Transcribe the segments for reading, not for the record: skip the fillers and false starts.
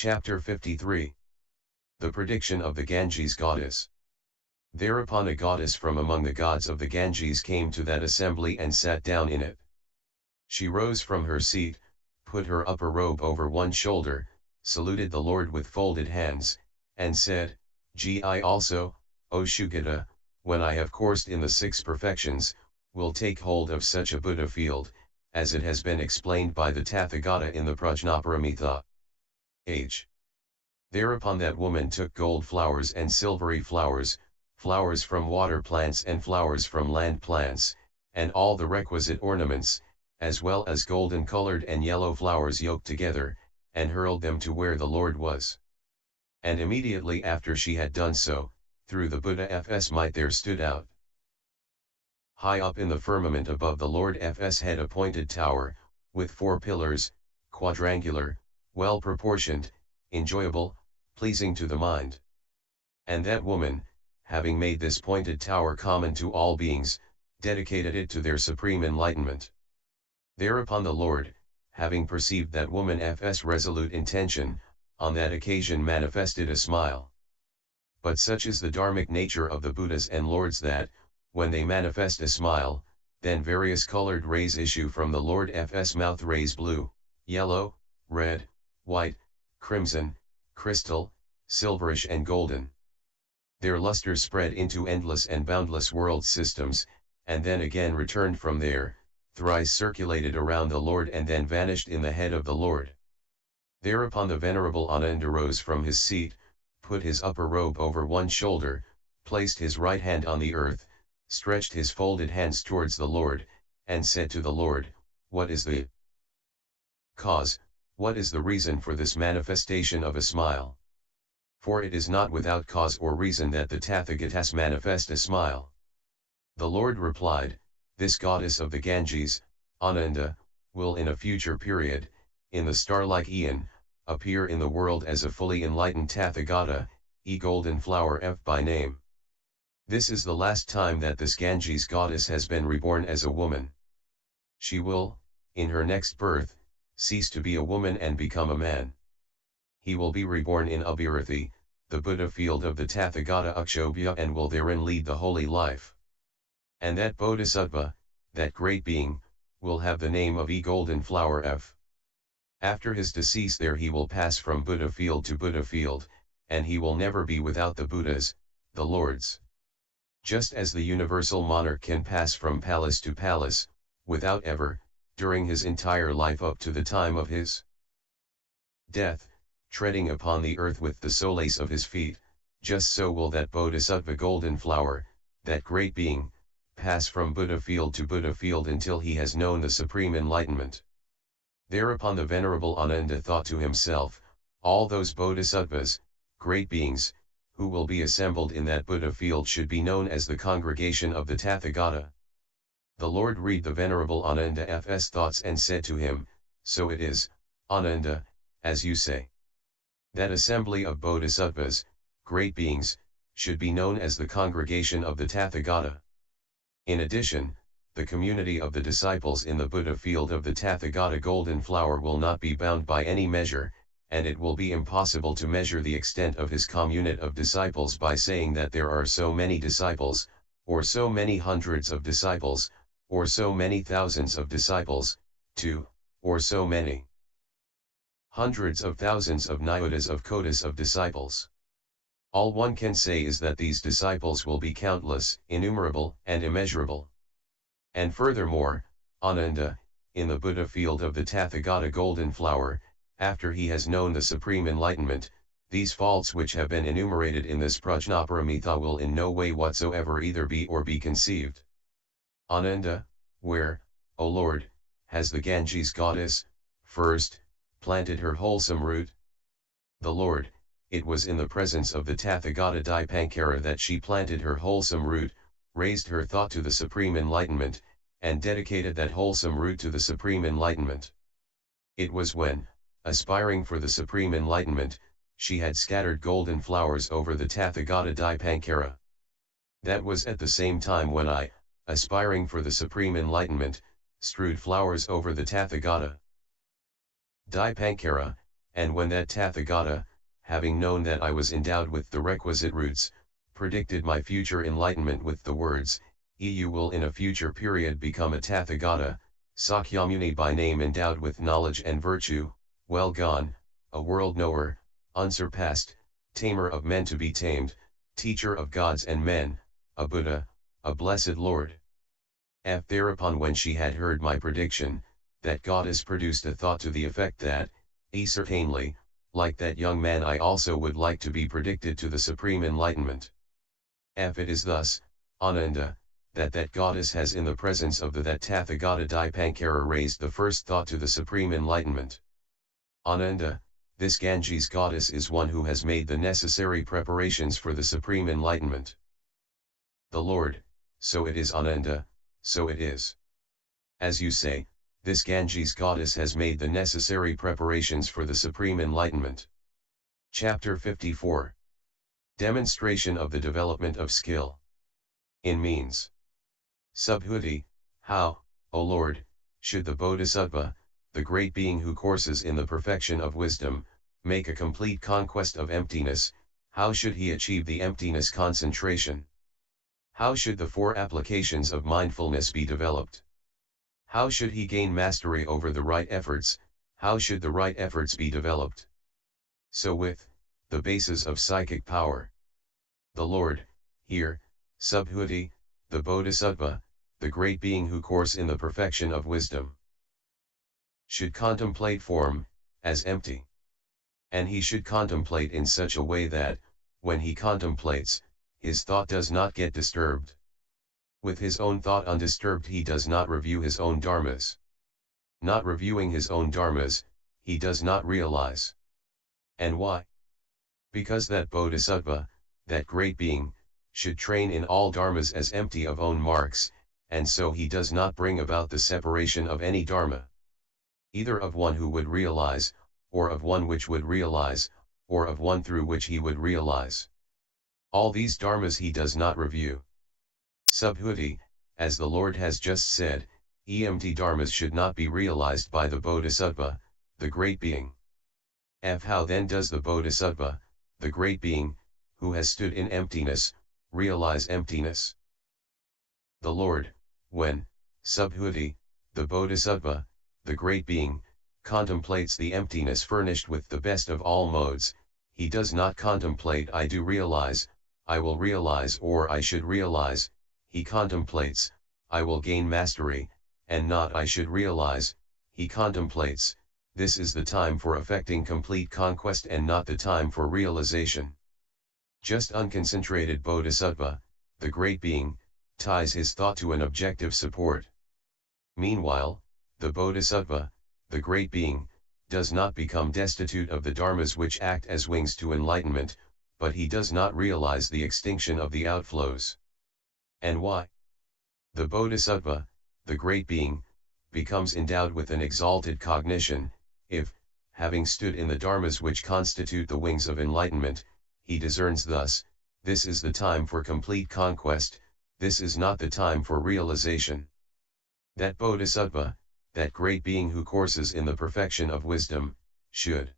Chapter 53. The Prediction of the Ganges Goddess. Thereupon a goddess from among the gods of the Ganges came to that assembly and sat down in it. She rose from her seat, put her upper robe over one shoulder, saluted the Lord with folded hands, and said, I also, O Shugata, when I have coursed in the 6 perfections, will take hold of such a Buddha field, as it has been explained by the Tathagata in the Prajnaparamita. H. Thereupon that woman took gold flowers and silvery flowers, flowers from water plants and flowers from land plants, and all the requisite ornaments, as well as golden-colored and yellow flowers yoked together, and hurled them to where the Lord was. And immediately after she had done so, through the Buddha-F's might there stood out, high up in the firmament above the Lord-F's head, a pointed tower, with 4 pillars, quadrangular, well proportioned, enjoyable, pleasing to the mind. And that woman, having made this pointed tower common to all beings, dedicated it to their supreme enlightenment. Thereupon the Lord, having perceived that woman-F's resolute intention, on that occasion manifested a smile. But such is the dharmic nature of the Buddhas and Lords that, when they manifest a smile, then various colored rays issue from the Lord-F's mouth, rays blue, yellow, red, white, crimson, crystal, silverish and golden. Their luster spread into endless and boundless world systems, and then again returned from there, thrice circulated around the Lord and then vanished in the head of the Lord. Thereupon the Venerable Ananda rose from his seat, put his upper robe over one shoulder, placed his right hand on the earth, stretched his folded hands towards the Lord, and said to the Lord, What is the cause, what is the reason for this manifestation of a smile? For it is not without cause or reason that the Tathagatas manifest a smile. The Lord replied, This goddess of the Ganges, Ananda, will in a future period, in the star-like aeon, appear in the world as a fully enlightened Tathagata, golden flower F by name. This is the last time that this Ganges goddess has been reborn as a woman. She will, in her next birth, cease to be a woman and become a man. He will be reborn in Abhirathi, the Buddha field of the Tathagata Akshobhya, and will therein lead the holy life. And that Bodhisattva, that great being, will have the name of golden flower F. After his decease there he will pass from Buddha field to Buddha field, and he will never be without the Buddhas, the Lords. Just as the universal monarch can pass from palace to palace, without ever, during his entire life up to the time of his death, treading upon the earth with the solace of his feet, just so will that Bodhisattva golden flower, that great being, pass from Buddha field to Buddha field until he has known the supreme enlightenment. Thereupon the Venerable Ananda thought to himself, all those Bodhisattvas, great beings, who will be assembled in that Buddha field should be known as the congregation of the Tathagata. The Lord read the Venerable Ananda-F's thoughts and said to him, So it is, Ananda, as you say. That assembly of Bodhisattvas, great beings, should be known as the congregation of the Tathagata. In addition, the community of the disciples in the Buddha field of the Tathagata golden flower will not be bound by any measure, and it will be impossible to measure the extent of his community of disciples by saying that there are so many disciples, or so many hundreds of disciples, or so many thousands of disciples, or so many hundreds of thousands of nyotas of kotas of disciples. All one can say is that these disciples will be countless, innumerable, and immeasurable. And furthermore, Ananda, in the Buddha field of the Tathagata golden flower, after he has known the supreme enlightenment, these faults which have been enumerated in this Prajnaparamita will in no way whatsoever either be or be conceived. Ananda, where, O Lord, has the Ganges goddess, first, planted her wholesome root? The Lord, it was in the presence of the Tathagata Dipankara that she planted her wholesome root, raised her thought to the supreme enlightenment, and dedicated that wholesome root to the supreme enlightenment. It was when, aspiring for the supreme enlightenment, she had scattered golden flowers over the Tathagata Dipankara. That was at the same time when I, aspiring for the supreme enlightenment, strewed flowers over the Tathagata Dipankara, And when that Tathagata, having known that I was endowed with the requisite roots, predicted my future enlightenment with the words, "You will in a future period become a Tathagata, Sakyamuni by name, endowed with knowledge and virtue, well gone, a world knower, unsurpassed, tamer of men to be tamed, teacher of gods and men, a Buddha, a blessed Lord." Thereupon when she had heard my prediction, that goddess produced a thought to the effect that, certainly, like that young man I also would like to be predicted to the supreme enlightenment. It is thus, Ananda, that goddess has in the presence of that Tathagata Dipankara raised the first thought to the supreme enlightenment. Ananda, this Ganges goddess is one who has made the necessary preparations for the supreme enlightenment. The Lord, so it is Ananda, so it is. As you say, this Ganges goddess has made the necessary preparations for the supreme enlightenment. Chapter 54. Demonstration of the development of skill. In means. Subhuti, how, O Lord, should the Bodhisattva, the great being who courses in the perfection of wisdom, make a complete conquest of emptiness? How should he achieve the emptiness concentration? How should the four applications of mindfulness be developed? How should he gain mastery over the right efforts? How should the right efforts be developed? So with the basis of psychic power. The Lord, here, Subhuti, the Bodhisattva, the great being who course in the perfection of wisdom, should contemplate form, as empty. And he should contemplate in such a way that, when he contemplates, his thought does not get disturbed. With his own thought undisturbed he does not review his own dharmas. Not reviewing his own dharmas, he does not realize. And why? Because that Bodhisattva, that great being, should train in all dharmas as empty of own marks, and so he does not bring about the separation of any dharma. Either of one who would realize, or of one which would realize, or of one through which he would realize. All these dharmas he does not review. Subhuti, as the Lord has just said, empty dharmas should not be realized by the Bodhisattva, the great being. How then does the Bodhisattva, the great being, who has stood in emptiness, realize emptiness? The Lord, when, Subhuti, the Bodhisattva, the great being, contemplates the emptiness furnished with the best of all modes, he does not contemplate I do realize, I will realize or I should realize, he contemplates, I will gain mastery, and not I should realize, he contemplates, this is the time for effecting complete conquest and not the time for realization. Just unconcentrated Bodhisattva, the great being, ties his thought to an objective support. Meanwhile, the Bodhisattva, the great being, does not become destitute of the dharmas which act as wings to enlightenment, but he does not realize the extinction of the outflows. And why? The Bodhisattva, the great being, becomes endowed with an exalted cognition, if, having stood in the dharmas which constitute the wings of enlightenment, he discerns thus, this is the time for complete conquest, this is not the time for realization. That Bodhisattva, that great being who courses in the perfection of wisdom, should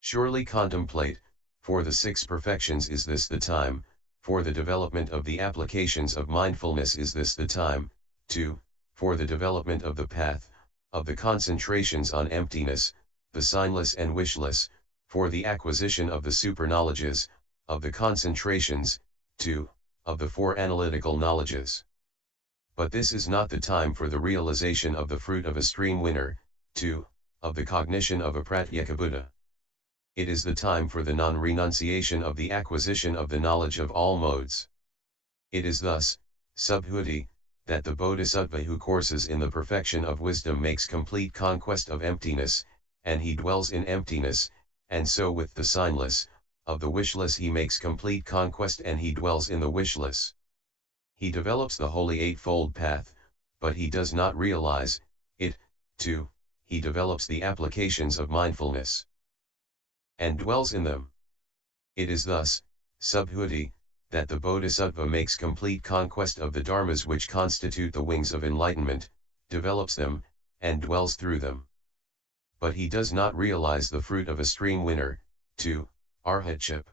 surely contemplate, for the six perfections is this the time, for the development of the applications of mindfulness is this the time, 2, for the development of the path, of the concentrations on emptiness, the signless and wishless, for the acquisition of the superknowledges, of the concentrations, 2, of the four analytical knowledges. But this is not the time for the realization of the fruit of a stream winner, 2, of the cognition of a pratyeka Buddha. It is the time for the non-renunciation of the acquisition of the knowledge of all modes. It is thus, Subhuti, that the Bodhisattva who courses in the perfection of wisdom makes complete conquest of emptiness, and he dwells in emptiness, and so with the signless, of the wishless he makes complete conquest and he dwells in the wishless. He develops the holy eightfold path, but he does not realize it, 2, he develops the applications of mindfulness, and dwells in them. It is thus, Subhuti, that the Bodhisattva makes complete conquest of the dharmas which constitute the wings of enlightenment, develops them, and dwells through them. but he does not realize the fruit of a stream winner, 2. Arhatship.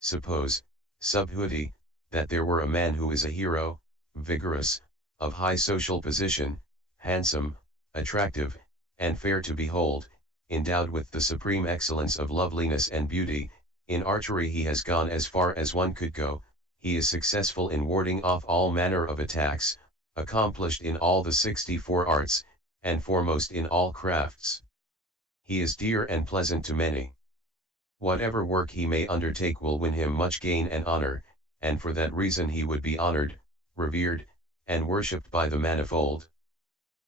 Suppose, Subhuti, that there were a man who is a hero, vigorous, of high social position, handsome, attractive, and fair to behold, endowed with the supreme excellence of loveliness and beauty. In archery he has gone as far as one could go, he is successful in warding off all manner of attacks, accomplished in all the 64 arts, and foremost in all crafts. He is dear and pleasant to many. Whatever work he may undertake will win him much gain and honor, and for that reason he would be honored, revered, and worshipped by the manifold.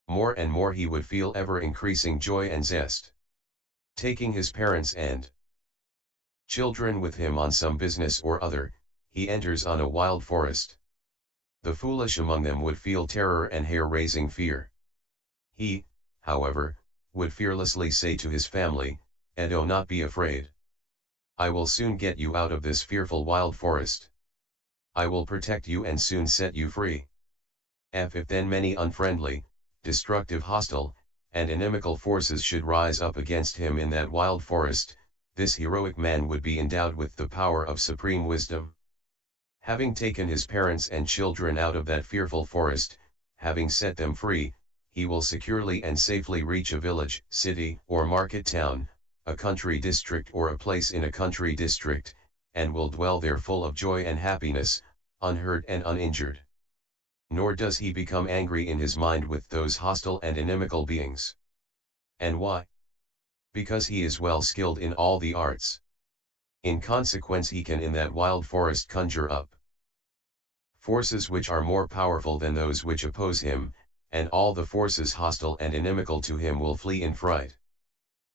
More and more he would feel ever increasing joy and zest. Taking his parents and children with him on some business or other, he enters on a wild forest. The foolish among them would feel terror and hair-raising fear. He, however, would fearlessly say to his family, "Edo, not be afraid. I will soon get you out of this fearful wild forest. I will protect you and soon set you free." If then many unfriendly, destructive, hostile, and inimical forces should rise up against him in that wild forest, this heroic man would be endowed with the power of supreme wisdom. Having taken his parents and children out of that fearful forest, having set them free, he will securely and safely reach a village, city, or market town, a country district or a place in a country district, and will dwell there full of joy and happiness, unhurt and uninjured. Nor does he become angry in his mind with those hostile and inimical beings. And why? Because he is well skilled in all the arts. In consequence he can in that wild forest conjure up forces which are more powerful than those which oppose him, and all the forces hostile and inimical to him will flee in fright.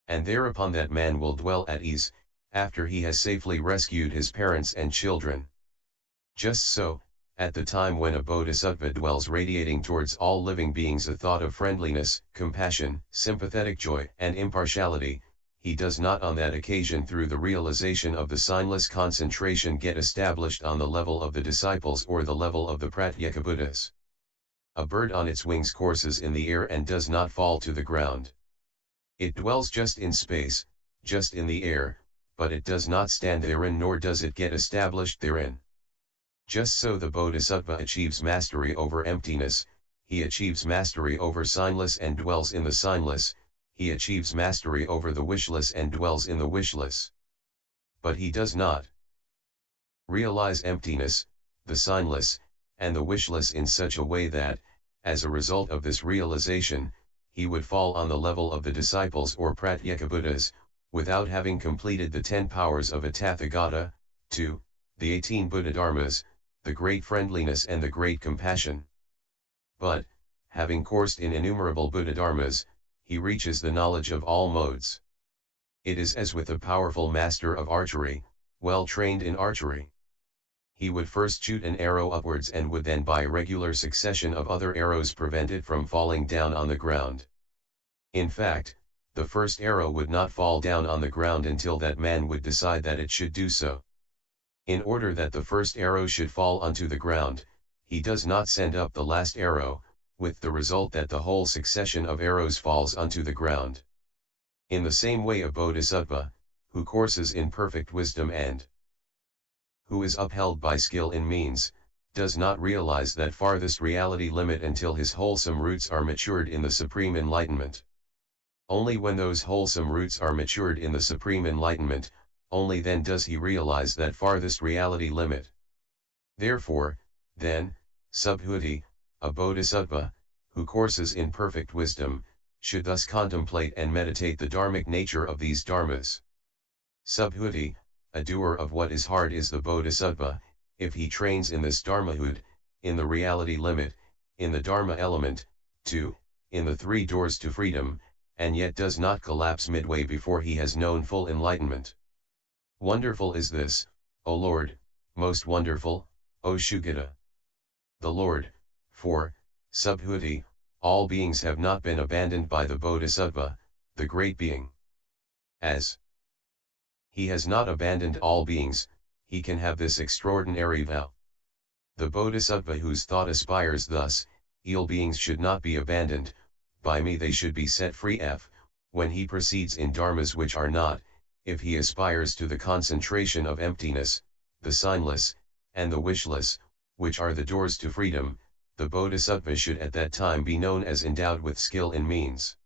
And thereupon that man will dwell at ease, after he has safely rescued his parents and children. Just so, at the time when a bodhisattva dwells radiating towards all living beings a thought of friendliness, compassion, sympathetic joy and impartiality, he does not on that occasion through the realization of the signless concentration get established on the level of the disciples or the level of the Pratyeka Buddhas. A bird on its wings courses in the air and does not fall to the ground. It dwells just in space, just in the air, but it does not stand therein nor does it get established therein. Just so the bodhisattva achieves mastery over emptiness, he achieves mastery over signless and dwells in the signless, he achieves mastery over the wishless and dwells in the wishless. But he does not realize emptiness, the signless, and the wishless in such a way that, as a result of this realization, he would fall on the level of the disciples or Pratyeka Buddhas, without having completed the 10 powers of a Tathagata, 2, the 18 Buddha Dharmas, the great friendliness and the great compassion. But, having coursed in innumerable Buddha Dharmas, he reaches the knowledge of all modes. It is as with a powerful master of archery, well trained in archery. He would first shoot an arrow upwards and would then by regular succession of other arrows prevent it from falling down on the ground. In fact, the first arrow would not fall down on the ground until that man would decide that it should do so. In order that the first arrow should fall onto the ground, he does not send up the last arrow, with the result that the whole succession of arrows falls onto the ground. In the same way a bodhisattva, who courses in perfect wisdom and who is upheld by skill in means, does not realize that farthest reality limit until his wholesome roots are matured in the supreme enlightenment. Only when those wholesome roots are matured in the supreme enlightenment, only then does he realize that farthest reality limit. Therefore, then, Subhuti, a bodhisattva, who courses in perfect wisdom, should thus contemplate and meditate the dharmic nature of these dharmas. Subhuti, a doer of what is hard is the bodhisattva, if he trains in this dharmahood, in the reality limit, in the dharma element, 2, in the 3 doors to freedom, and yet does not collapse midway before he has known full enlightenment. Wonderful is this, O Lord, most wonderful, O Shugita. The Lord, for, Subhuti, all beings have not been abandoned by the Bodhisattva, the great being. As he has not abandoned all beings, he can have this extraordinary vow. The Bodhisattva whose thought aspires thus, all beings should not be abandoned, by me they should be set free. when he proceeds in dharmas which are not, if he aspires to the concentration of emptiness, the signless, and the wishless, which are the doors to freedom, the bodhisattva should at that time be known as endowed with skill in means.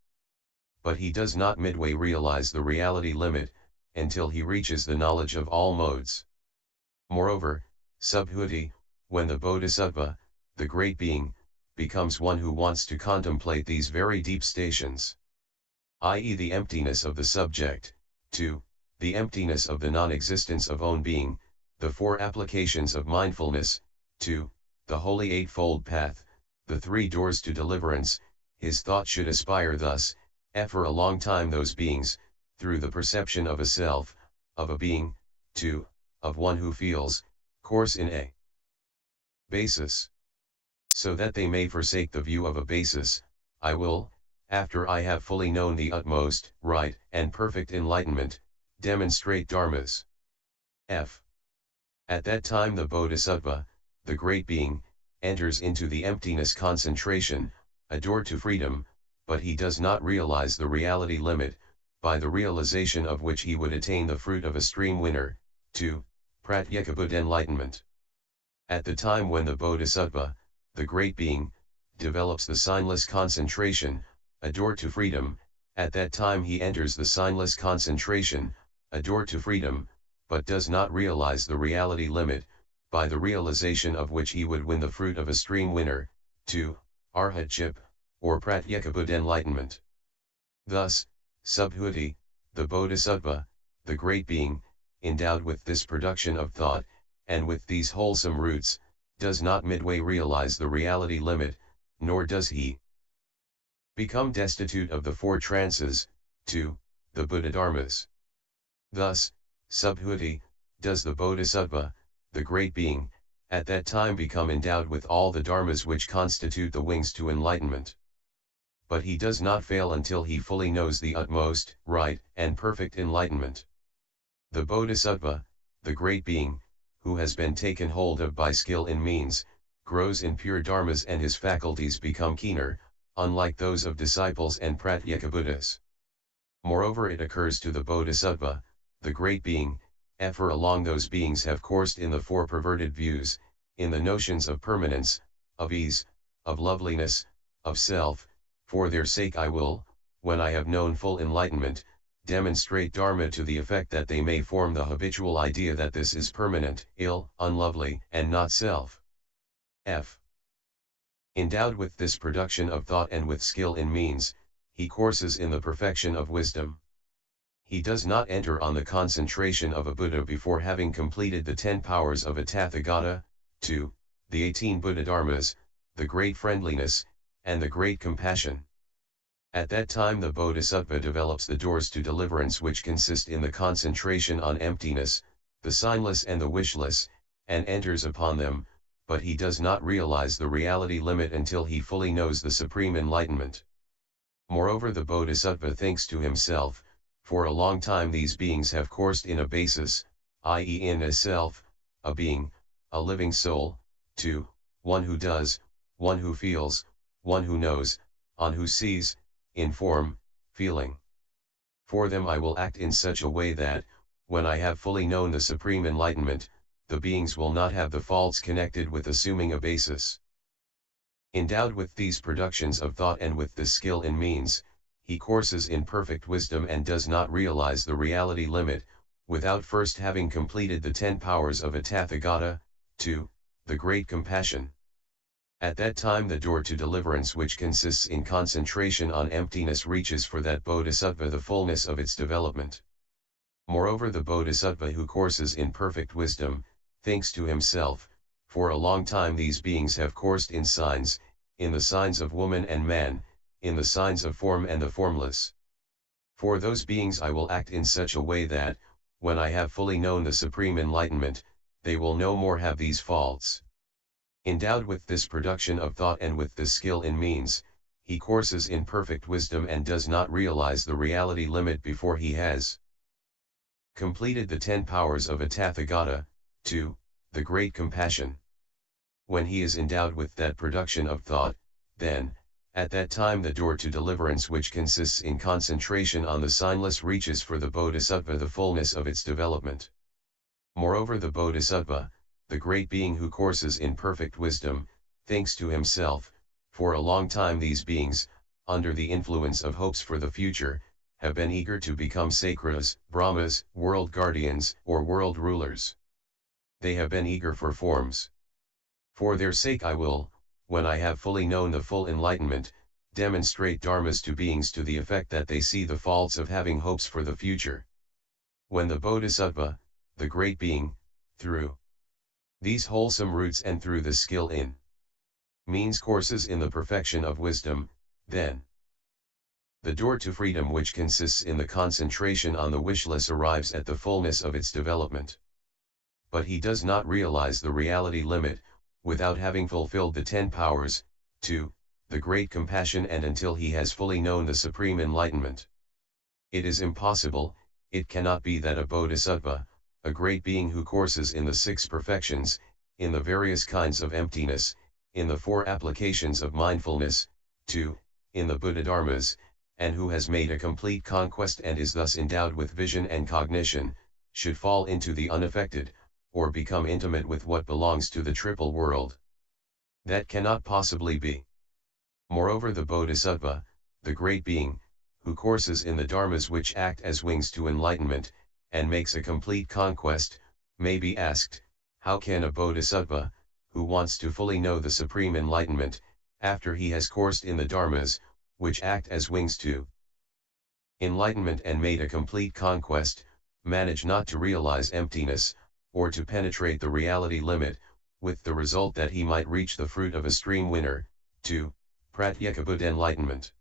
But he does not midway realize the reality limit, until he reaches the knowledge of all modes. Moreover, subhuti, when the bodhisattva, the great being, becomes one who wants to contemplate these very deep stations, i.e. the emptiness of the subject, 2. The emptiness of the non-existence of own being, the 4 applications of mindfulness, 2. The holy eightfold path, the 3 doors to deliverance, his thought should aspire thus, for a long time those beings, through the perception of a self, of a being, 2. Of one who feels, course in a basis. So that they may forsake the view of a basis, I will, after I have fully known the utmost, right, and perfect enlightenment, demonstrate dharmas. F. At that time the bodhisattva, the great being, enters into the emptiness concentration, a door to freedom, but he does not realize the reality limit, by the realization of which he would attain the fruit of a stream winner, 2. Pratyekabudh enlightenment. At the time when the bodhisattva, the great being, develops the signless concentration, a door to freedom, at that time he enters the signless concentration, a door to freedom, but does not realize the reality limit, by the realization of which he would win the fruit of a stream winner, 2. Arhatship, or Pratyekabudh enlightenment. Thus, subhuti, the bodhisattva, the great being, endowed with this production of thought, and with these wholesome roots, does not midway realize the reality limit, nor does he become destitute of the 4 trances, 2. The Buddha dharmas. Thus, subhuti, does the bodhisattva, the great being, at that time become endowed with all the dharmas which constitute the wings to enlightenment. But he does not fail until he fully knows the utmost, right, and perfect enlightenment. The bodhisattva, the great being, who has been taken hold of by skill in means, grows in pure dharmas and his faculties become keener, unlike those of disciples and pratyekabuddhas. Moreover, it occurs to the bodhisattva, the great being, for along those beings have coursed in the 4 perverted views, in the notions of permanence, of ease, of loveliness, of self, for their sake I will, when I have known full enlightenment, demonstrate dharma to the effect that they may form the habitual idea that this is permanent, ill, unlovely, and not self. F. Endowed with this production of thought and with skill in means, he courses in the perfection of wisdom. He does not enter on the concentration of a Buddha before having completed the 10 powers of a Tathagata, 2. The 18 Buddha dharmas, the great friendliness, and the great compassion. At that time the bodhisattva develops the doors to deliverance which consist in the concentration on emptiness, the signless and the wishless, and enters upon them, but he does not realize the reality limit until he fully knows the supreme enlightenment. Moreover, the bodhisattva thinks to himself, for a long time these beings have coursed in a basis, i.e. in a self, a being, a living soul, 2. One who does, one who feels, one who knows, on who sees, in form, feeling. For them I will act in such a way that, when I have fully known the supreme enlightenment, the beings will not have the faults connected with assuming a basis. Endowed with these productions of thought and with this skill in means, he courses in perfect wisdom and does not realize the reality limit, without first having completed the 10 powers of a Tathagata, 2. The great compassion. At that time the door to deliverance which consists in concentration on emptiness reaches for that bodhisattva the fullness of its development. Moreover, the bodhisattva who courses in perfect wisdom, thinks to himself, for a long time these beings have coursed in signs, in the signs of woman and man, in the signs of form and the formless. For those beings I will act in such a way that, when I have fully known the supreme enlightenment, they will no more have these faults. Endowed with this production of thought and with this skill in means, he courses in perfect wisdom and does not realize the reality limit before he has completed the 10 powers of a Tathagata, 2. The great compassion. When he is endowed with that production of thought, then, At that time the door to deliverance, which consists in concentration on the signless, reaches for the bodhisattva the fullness of its development. Moreover, the bodhisattva, the great being who courses in perfect wisdom, thinks to himself, for a long time these beings, under the influence of hopes for the future, have been eager to become Sakras, Brahmas, world guardians, or world rulers. They have been eager for forms. For their sake I will, when I have fully known the full enlightenment, demonstrate dharmas to beings to the effect that they see the faults of having hopes for the future. When the bodhisattva, the great being, through these wholesome roots and through the skill in means courses in the perfection of wisdom, then the door to freedom, which consists in the concentration on the wishless, arrives at the fullness of its development. But he does not realize the reality limit, without having fulfilled the 10 powers, to the great compassion, and until he has fully known the supreme enlightenment. It is impossible, it cannot be, that a bodhisattva, a great being who courses in the 6 perfections, in the various kinds of emptiness, in the 4 applications of mindfulness, in the Buddha dharmas, and who has made a complete conquest and is thus endowed with vision and cognition, should fall into the unaffected, or become intimate with what belongs to the triple world. That cannot possibly be. Moreover, the bodhisattva, the great being, who courses in the dharmas which act as wings to enlightenment, and makes a complete conquest, may be asked, how can a bodhisattva, who wants to fully know the supreme enlightenment, after he has coursed in the dharmas, which act as wings to enlightenment and made a complete conquest, manage not to realize emptiness, or to penetrate the reality limit, with the result that he might reach the fruit of a stream winner, to pratyekabhuta enlightenment?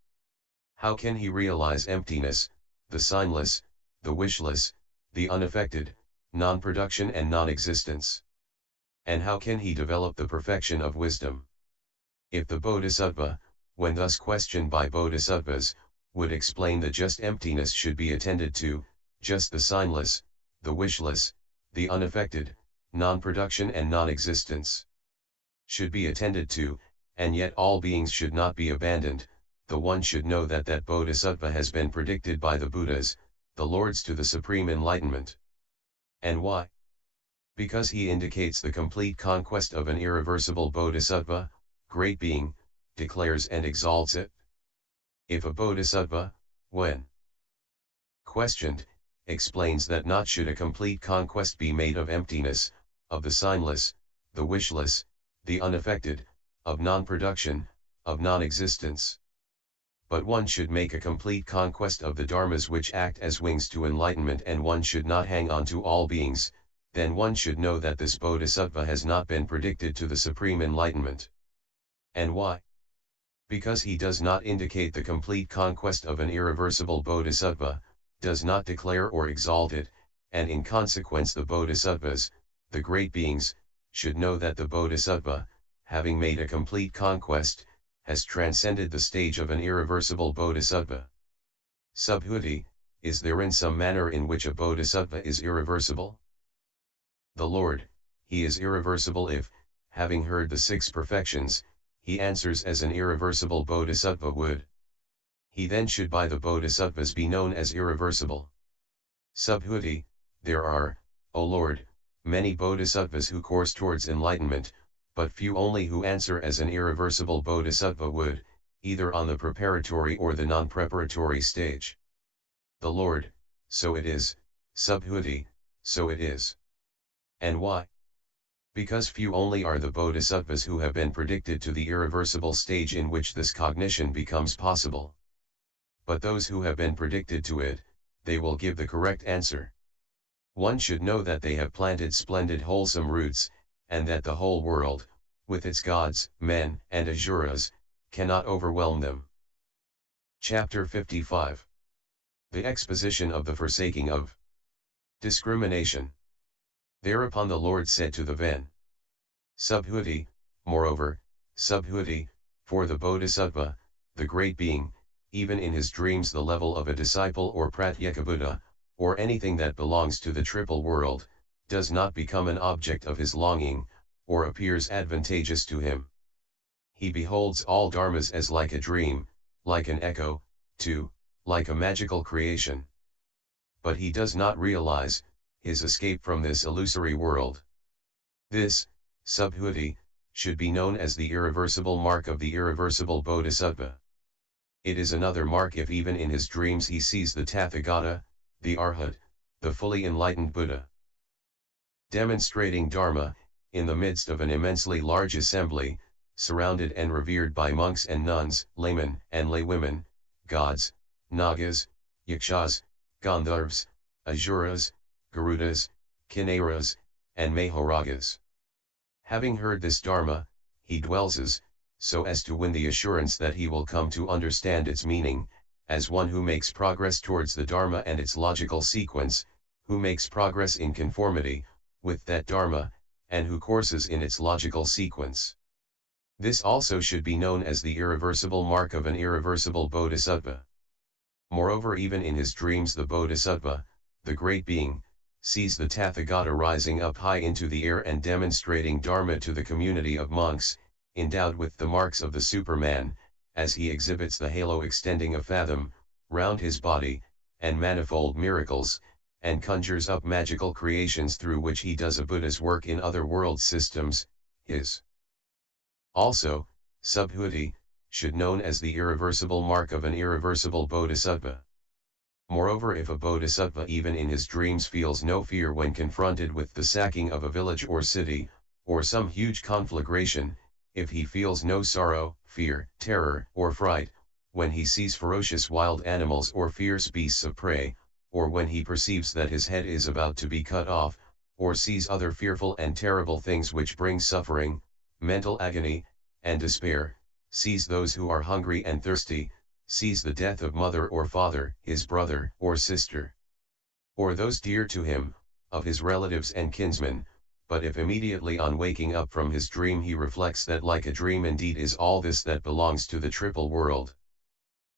How can he realize emptiness, the signless, the wishless, the unaffected, non-production and non-existence? And how can he develop the perfection of wisdom? If the bodhisattva, when thus questioned by bodhisattvas, would explain that just emptiness should be attended to, just the signless, the wishless, the unaffected, non-production and non-existence should be attended to, and yet all beings should not be abandoned, the one should know that that bodhisattva has been predicted by the Buddhas, the lords, to the supreme enlightenment. And why? Because he indicates the complete conquest of an irreversible bodhisattva, great being, declares and exalts it. If a bodhisattva, when questioned, explains that not should a complete conquest be made of emptiness, of the signless, the wishless, the unaffected, of non-production, of non-existence, but one should make a complete conquest of the dharmas which act as wings to enlightenment, and one should not hang on to all beings, then one should know that this bodhisattva has not been predicted to the supreme enlightenment. And why? Because he does not indicate the complete conquest of an irreversible bodhisattva, does not declare or exalt it, and in consequence the bodhisattvas, the great beings, should know that the bodhisattva, having made a complete conquest, has transcended the stage of an irreversible bodhisattva. Subhuti, is there in some manner in which a bodhisattva is irreversible? The Lord, he is irreversible if, having heard the 6 perfections, he answers as an irreversible bodhisattva would. He then should by the bodhisattvas be known as irreversible. Subhuti, there are, O Lord, many bodhisattvas who course towards enlightenment, but few only who answer as an irreversible bodhisattva would, either on the preparatory or the non-preparatory stage. The Lord, so it is, Subhuti, so it is. And why? Because few only are the bodhisattvas who have been predicted to the irreversible stage in which this cognition becomes possible. But those who have been predicted to it, they will give the correct answer. One should know that they have planted splendid wholesome roots, and that the whole world, with its gods, men, and asuras, cannot overwhelm them. Chapter 55. The exposition of the forsaking of discrimination. Thereupon the Lord said to the Ven Subhuti, moreover, Subhuti, for the Bodhisattva, the great being, even in his dreams the level of a disciple or pratyekabhuta, or anything that belongs to the triple world, does not become an object of his longing, or appears advantageous to him. he beholds all dharmas as like a dream, like an echo, too, like a magical creation. But he does not realize his escape from this illusory world. This, subhuti, should be known as the irreversible mark of the irreversible bodhisattva. It is another mark if even in his dreams he sees the Tathagata, the Arhat, the fully enlightened Buddha, demonstrating Dharma, in the midst of an immensely large assembly, surrounded and revered by monks and nuns, laymen and laywomen, gods, nagas, yakshas, gandharvas, asuras, garudas, kinnaras, and mahoragas. Having heard this Dharma, he dwells so as to win the assurance that he will come to understand its meaning, as one who makes progress towards the Dharma and its logical sequence, who makes progress in conformity with that Dharma, and who courses in its logical sequence. This also should be known as the irreversible mark of an irreversible bodhisattva. Moreover, even in his dreams the bodhisattva, the great being, sees the Tathagata rising up high into the air and demonstrating Dharma to the community of monks, endowed with the marks of the Superman, as he exhibits the halo extending a fathom round his body, and manifold miracles, and conjures up magical creations through which he does a Buddha's work in other world systems, his. Also, subhuti, should known as the irreversible mark of an irreversible bodhisattva. Moreover, if a bodhisattva even in his dreams feels no fear when confronted with the sacking of a village or city, or some huge conflagration, if he feels no sorrow, fear, terror, or fright, when he sees ferocious wild animals or fierce beasts of prey, or when he perceives that his head is about to be cut off, or sees other fearful and terrible things which bring suffering, mental agony, and despair, sees those who are hungry and thirsty, sees the death of mother or father, his brother or sister, or those dear to him, of his relatives and kinsmen, but if immediately on waking up from his dream he reflects that like a dream indeed is all this that belongs to the triple world.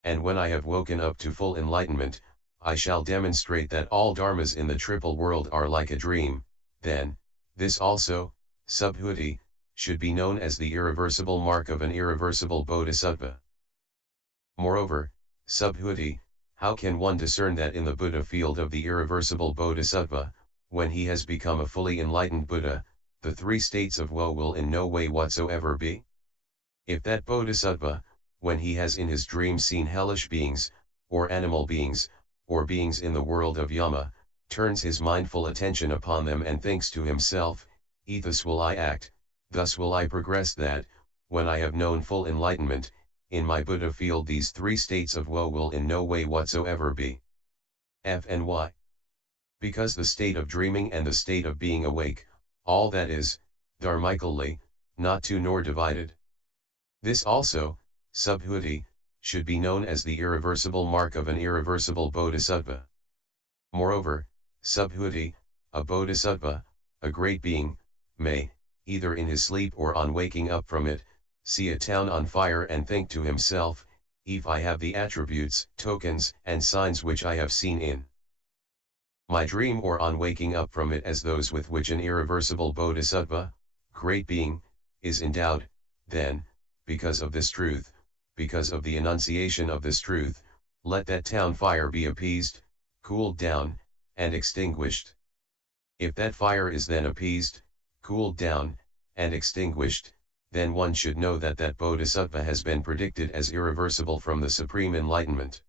And when I have woken up to full enlightenment, I shall demonstrate that all dharmas in the triple world are like a dream, then, this also, subhuti, should be known as the irreversible mark of an irreversible bodhisattva. Moreover, subhuti, how can one discern that in the Buddha field of the irreversible bodhisattva, when he has become a fully enlightened Buddha, the three states of woe will in no way whatsoever be? If that bodhisattva, when he has in his dreams seen hellish beings, or animal beings, or beings in the world of Yama, turns his mindful attention upon them and thinks to himself, thus will I act, thus will I progress that, when I have known full enlightenment, in my Buddha field these three states of woe will in no way whatsoever be. F and Y. Because the state of dreaming and the state of being awake, all that is, dharmically, not two nor divided. This also, subhuti, should be known as the irreversible mark of an irreversible bodhisattva. Moreover, subhuti, a bodhisattva, a great being, may, either in his sleep or on waking up from it, see a town on fire and think to himself, if I have the attributes, tokens, and signs which I have seen in my dream or on waking up from it as those with which an irreversible bodhisattva, great being, is endowed, then, because of this truth, because of the enunciation of this truth, let that town fire be appeased, cooled down, and extinguished. If that fire is then appeased, cooled down, and extinguished, then one should know that that bodhisattva has been predicted as irreversible from the supreme enlightenment.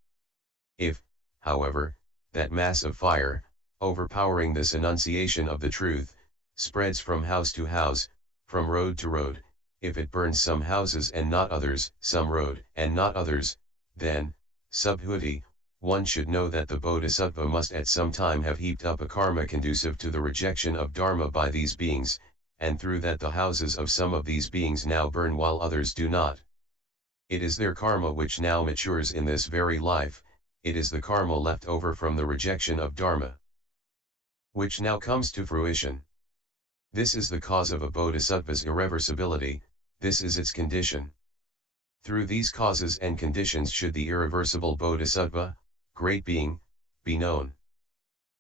If, however, that mass of fire, overpowering this enunciation of the truth, spreads from house to house, from road to road, if it burns some houses and not others, some road and not others, then, subhuti, one should know that the bodhisattva must at some time have heaped up a karma conducive to the rejection of dharma by these beings, and through that the houses of some of these beings now burn while others do not. It is their karma which now matures in this very life, it is the karma left over from the rejection of dharma, which now comes to fruition. This is the cause of a bodhisattva's irreversibility, this is its condition. Through these causes and conditions should the irreversible bodhisattva, great being, be known.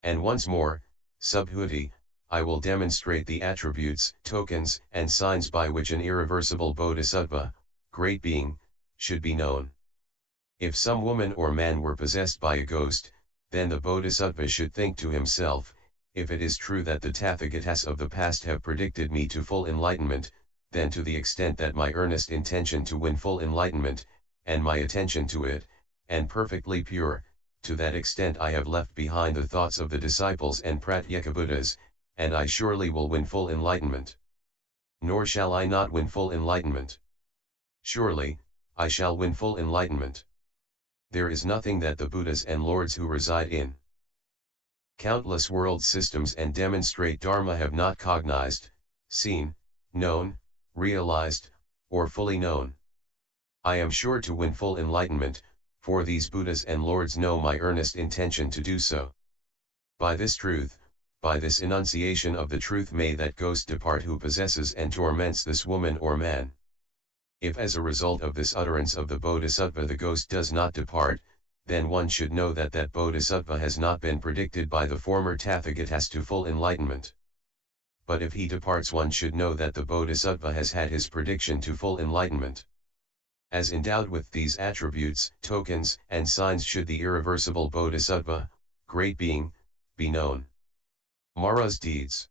And once more, subhuti, I will demonstrate the attributes, tokens, and signs by which an irreversible bodhisattva, great being, should be known. If some woman or man were possessed by a ghost, then the Bodhisattva should think to himself, if it is true that the Tathagatas of the past have predicted me to full enlightenment, then to the extent that my earnest intention to win full enlightenment, and my attention to it, and perfectly pure, to that extent I have left behind the thoughts of the disciples and Pratyekabuddhas, and I surely will win full enlightenment. Nor shall I not win full enlightenment. Surely, I shall win full enlightenment. There is nothing that the Buddhas and Lords who reside in countless world systems and demonstrate Dharma have not cognized, seen, known, realized, or fully known. I am sure to win full enlightenment, for these Buddhas and Lords know my earnest intention to do so. By this truth, by this enunciation of the truth may that ghost depart who possesses and torments this woman or man. If as a result of this utterance of the Bodhisattva the ghost does not depart, then one should know that that Bodhisattva has not been predicted by the former Tathagatas to full enlightenment. But if he departs one should know that the Bodhisattva has had his prediction to full enlightenment. As endowed with these attributes, tokens, and signs should the irreversible Bodhisattva, great being, be known. Mara's deeds.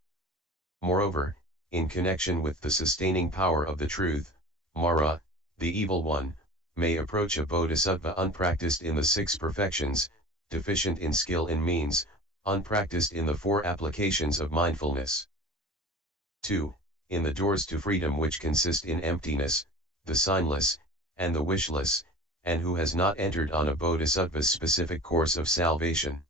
Moreover, in connection with the sustaining power of the truth, Mara, the evil one, may approach a Bodhisattva unpracticed in the 6 perfections, deficient in skill in means, unpracticed in the 4 applications of mindfulness. 2. In the doors to freedom which consist in emptiness, the signless, and the wishless, and who has not entered on a Bodhisattva's specific course of salvation.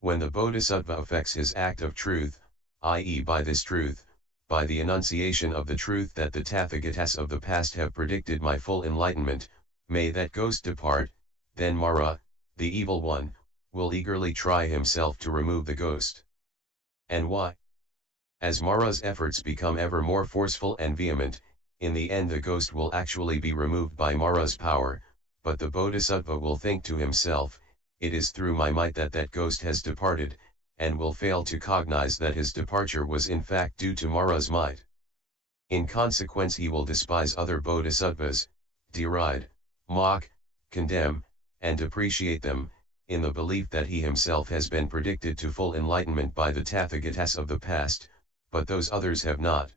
When the Bodhisattva effects his act of truth, i.e. by this truth, by the enunciation of the truth that the Tathagatas of the past have predicted my full enlightenment, may that ghost depart, then Mara, the evil one, will eagerly try himself to remove the ghost. And why? As Mara's efforts become ever more forceful and vehement, in the end the ghost will actually be removed by Mara's power, but the Bodhisattva will think to himself, it is through my might that that ghost has departed, and will fail to cognize that his departure was in fact due to Mara's might. In consequence he will despise other Bodhisattvas, deride, mock, condemn, and depreciate them, in the belief that he himself has been predicted to full enlightenment by the Tathagatas of the past, but those others have not.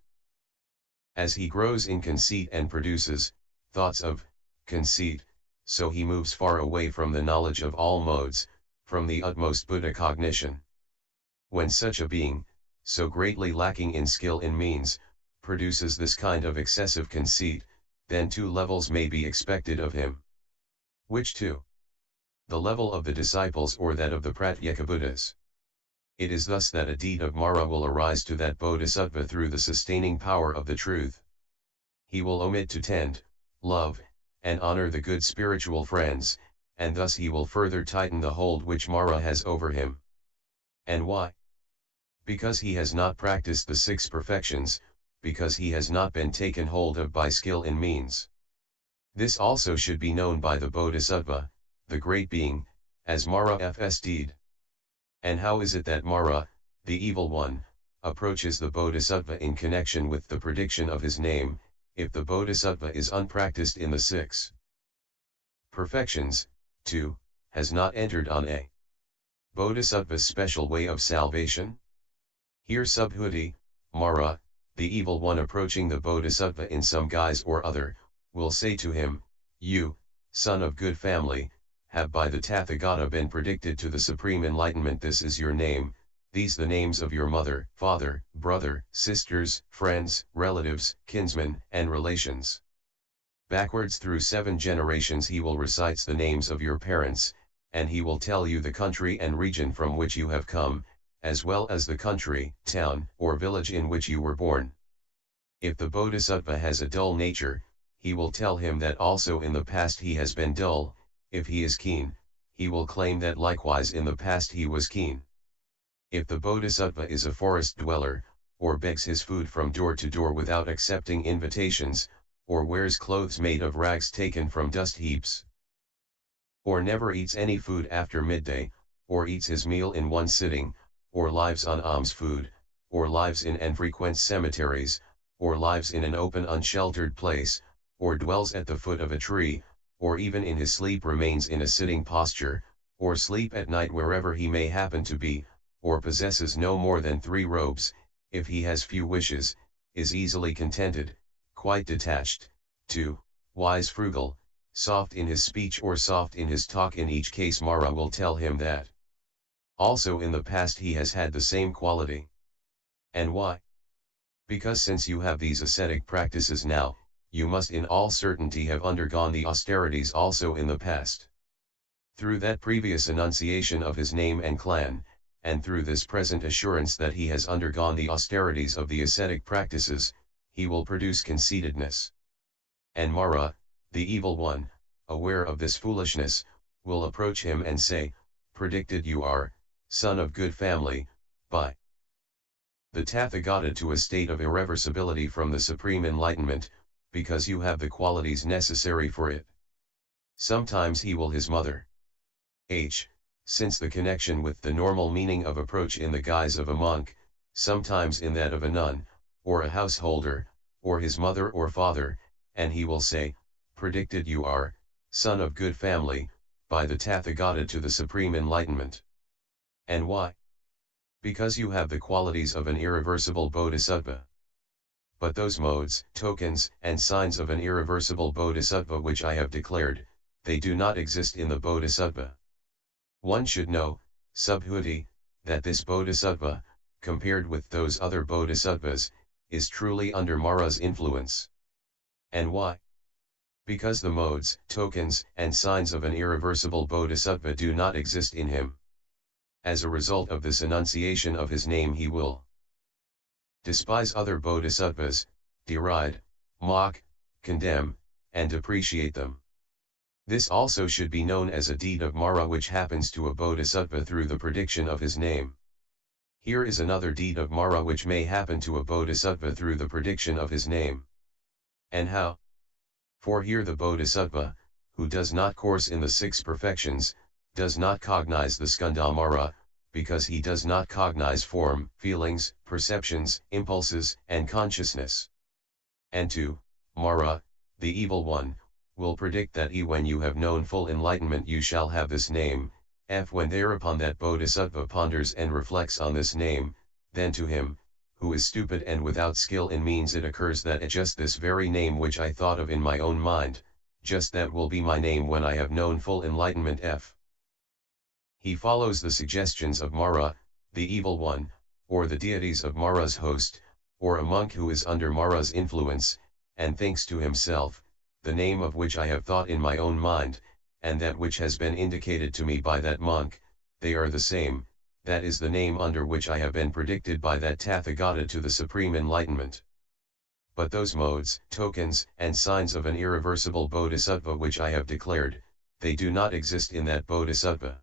As he grows in conceit and produces thoughts of conceit, so he moves far away from the knowledge of all modes, from the utmost Buddha cognition. When such a being, so greatly lacking in skill in means, produces this kind of excessive conceit, then 2 levels may be expected of him. Which 2? The level of the disciples or that of the Pratyekabuddhas. It is thus that a deed of Mara will arise to that Bodhisattva through the sustaining power of the truth. He will omit to tend, love, and honor the good spiritual friends, and thus he will further tighten the hold which Mara has over him. And why? Because he has not practiced the 6 perfections, because he has not been taken hold of by skill in means. This also should be known by the Bodhisattva, the great being, as Mara f's deed. And how is it that Mara, the evil one, approaches the Bodhisattva in connection with the prediction of his name, if the Bodhisattva is unpracticed in the 6 perfections, 2, has not entered on a Bodhisattva's special way of salvation? Here Subhuti, Mara, the evil one approaching the Bodhisattva in some guise or other, will say to him, you, son of good family, have by the Tathagata been predicted to the supreme enlightenment. This is your name, these the names of your mother, father, brother, sisters, friends, relatives, kinsmen, and relations. Backwards through 7 generations he will recite the names of your parents, and he will tell you the country and region from which you have come, as well as the country, town, or village in which you were born. If the Bodhisattva has a dull nature, he will tell him that also in the past he has been dull. If he is keen, he will claim that likewise in the past he was keen. If the Bodhisattva is a forest dweller, or begs his food from door to door without accepting invitations, or wears clothes made of rags taken from dust heaps, or never eats any food after midday, or eats his meal in one sitting, or lives on alms food, or lives in infrequent cemeteries, or lives in an open unsheltered place, or dwells at the foot of a tree, or even in his sleep remains in a sitting posture, or sleep at night wherever he may happen to be, or possesses no more than 3 robes, if he has few wishes, is easily contented, quite detached, 2. Wise, frugal, soft in his speech or soft in his talk. In each case Mara will tell him that also in the past he has had the same quality. And why? Because since you have these ascetic practices now, you must in all certainty have undergone the austerities also in the past. Through that previous enunciation of his name and clan, and through this present assurance that he has undergone the austerities of the ascetic practices, he will produce conceitedness. And Mara, the evil one, aware of this foolishness, will approach him and say, "Predicted you are, son of good family, by the Tathagata to a state of irreversibility from the supreme enlightenment, because you have the qualities necessary for it." Sometimes he will his mother. Since the connection with the normal meaning of approach in the guise of a monk, sometimes in that of a nun, or a householder, or his mother or father, and he will say, "Predicted you are, son of good family, by the Tathagata to the supreme enlightenment." And why? Because you have the qualities of an irreversible bodhisattva. But those modes, tokens, and signs of an irreversible bodhisattva which I have declared, they do not exist in the bodhisattva. One should know, subhuti, that this bodhisattva, compared with those other bodhisattvas, is truly under Mara's influence. And why? Because the modes, tokens, and signs of an irreversible bodhisattva do not exist in him. As a result of this enunciation of his name he will despise other bodhisattvas, deride, mock, condemn, and depreciate them. This also should be known as a deed of Mara which happens to a bodhisattva through the prediction of his name. Here is another deed of Mara which may happen to a bodhisattva through the prediction of his name. And how? For here the bodhisattva, who does not course in the 6 perfections, does not cognize the skandha Mara, because he does not cognize form, feelings, perceptions, impulses, and consciousness. And 2, Mara, the evil one, will predict that when you have known full enlightenment you shall have this name. When thereupon that bodhisattva ponders and reflects on this name, then to him, who is stupid and without skill in means, it occurs that just this very name which I thought of in my own mind, just that will be my name when I have known full enlightenment. He follows the suggestions of Mara, the evil one, or the deities of Mara's host, or a monk who is under Mara's influence, and thinks to himself, the name of which I have thought in my own mind, and that which has been indicated to me by that monk, they are the same, that is the name under which I have been predicted by that Tathagata to the supreme enlightenment. But those modes, tokens, and signs of an irreversible bodhisattva which I have declared, they do not exist in that bodhisattva.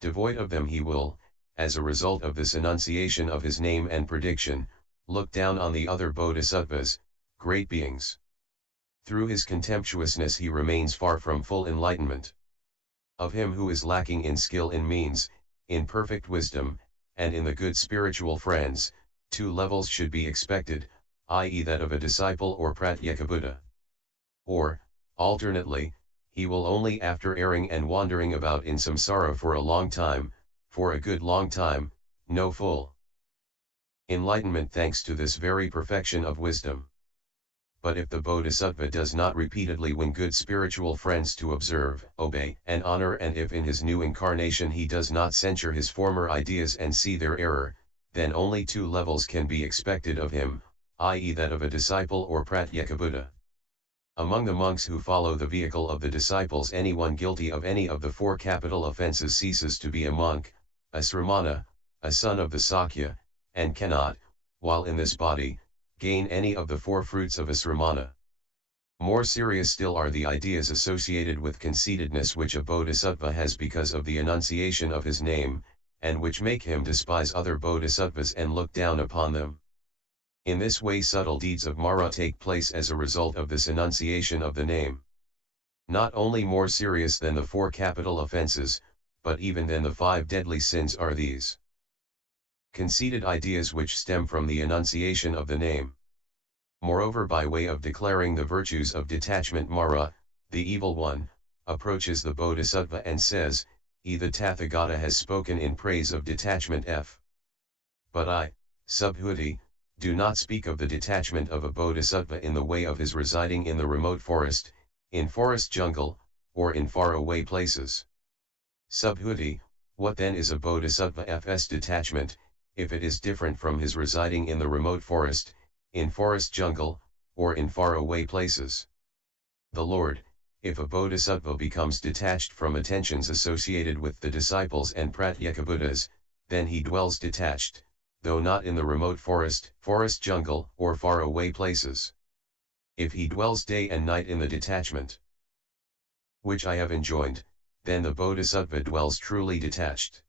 Devoid of them he will, as a result of this enunciation of his name and prediction, look down on the other bodhisattvas, great beings. Through his contemptuousness he remains far from full enlightenment. Of him who is lacking in skill in means, in perfect wisdom, and in the good spiritual friends, 2 levels should be expected, i.e. that of a disciple or pratyekabuddha. Or, alternately, he will only after erring and wandering about in samsara for a long time, for a good long time, know full enlightenment thanks to this very perfection of wisdom. But if the bodhisattva does not repeatedly win good spiritual friends to observe, obey, and honor, and if in his new incarnation he does not censure his former ideas and see their error, then only 2 levels can be expected of him, i.e. that of a disciple or pratyekabuddha. Among the monks who follow the vehicle of the disciples, anyone guilty of any of the 4 capital offenses ceases to be a monk, a sramana, a son of the Sakya, and cannot, while in this body, gain any of the 4 fruits of a sramana. More serious still are the ideas associated with conceitedness which a bodhisattva has because of the enunciation of his name, and which make him despise other bodhisattvas and look down upon them. In this way subtle deeds of Mara take place as a result of this enunciation of the name. Not only more serious than the 4 capital offenses, but even than the 5 deadly sins are these conceited ideas which stem from the enunciation of the name. Moreover, by way of declaring the virtues of detachment, Mara, the evil one, approaches the Bodhisattva and says, the Tathagata has spoken in praise of detachment. But I, Subhuti, do not speak of the detachment of a Bodhisattva in the way of his residing in the remote forest, in forest jungle, or in far-away places. Subhuti, what then is a Bodhisattva's detachment, if it is different from his residing in the remote forest, in forest jungle, or in far-away places? The Lord, if a Bodhisattva becomes detached from attentions associated with the disciples and Pratyekabuddhas, then he dwells detached, though not in the remote forest, forest jungle, or far-away places. If he dwells day and night in the detachment which I have enjoined, then the Bodhisattva dwells truly detached.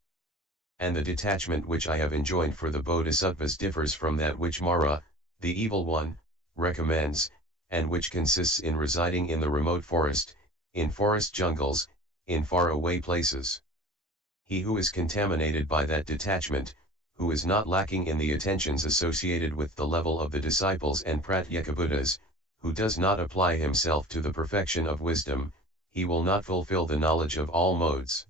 And the detachment which I have enjoined for the Bodhisattvas differs from that which Mara, the evil one, recommends, and which consists in residing in the remote forest, in forest jungles, in far-away places. He who is contaminated by that detachment, who is not lacking in the attentions associated with the level of the disciples and Pratyekabuddhas, who does not apply himself to the perfection of wisdom, he will not fulfill the knowledge of all modes.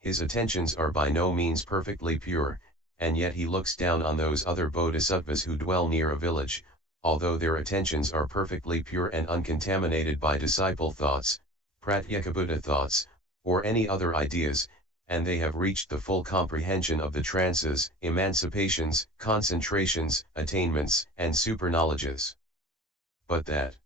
His attentions are by no means perfectly pure, and yet he looks down on those other bodhisattvas who dwell near a village, although their attentions are perfectly pure and uncontaminated by disciple thoughts, Pratyekabuddha thoughts, or any other ideas, and they have reached the full comprehension of the trances, emancipations, concentrations, attainments, and superknowledges. But that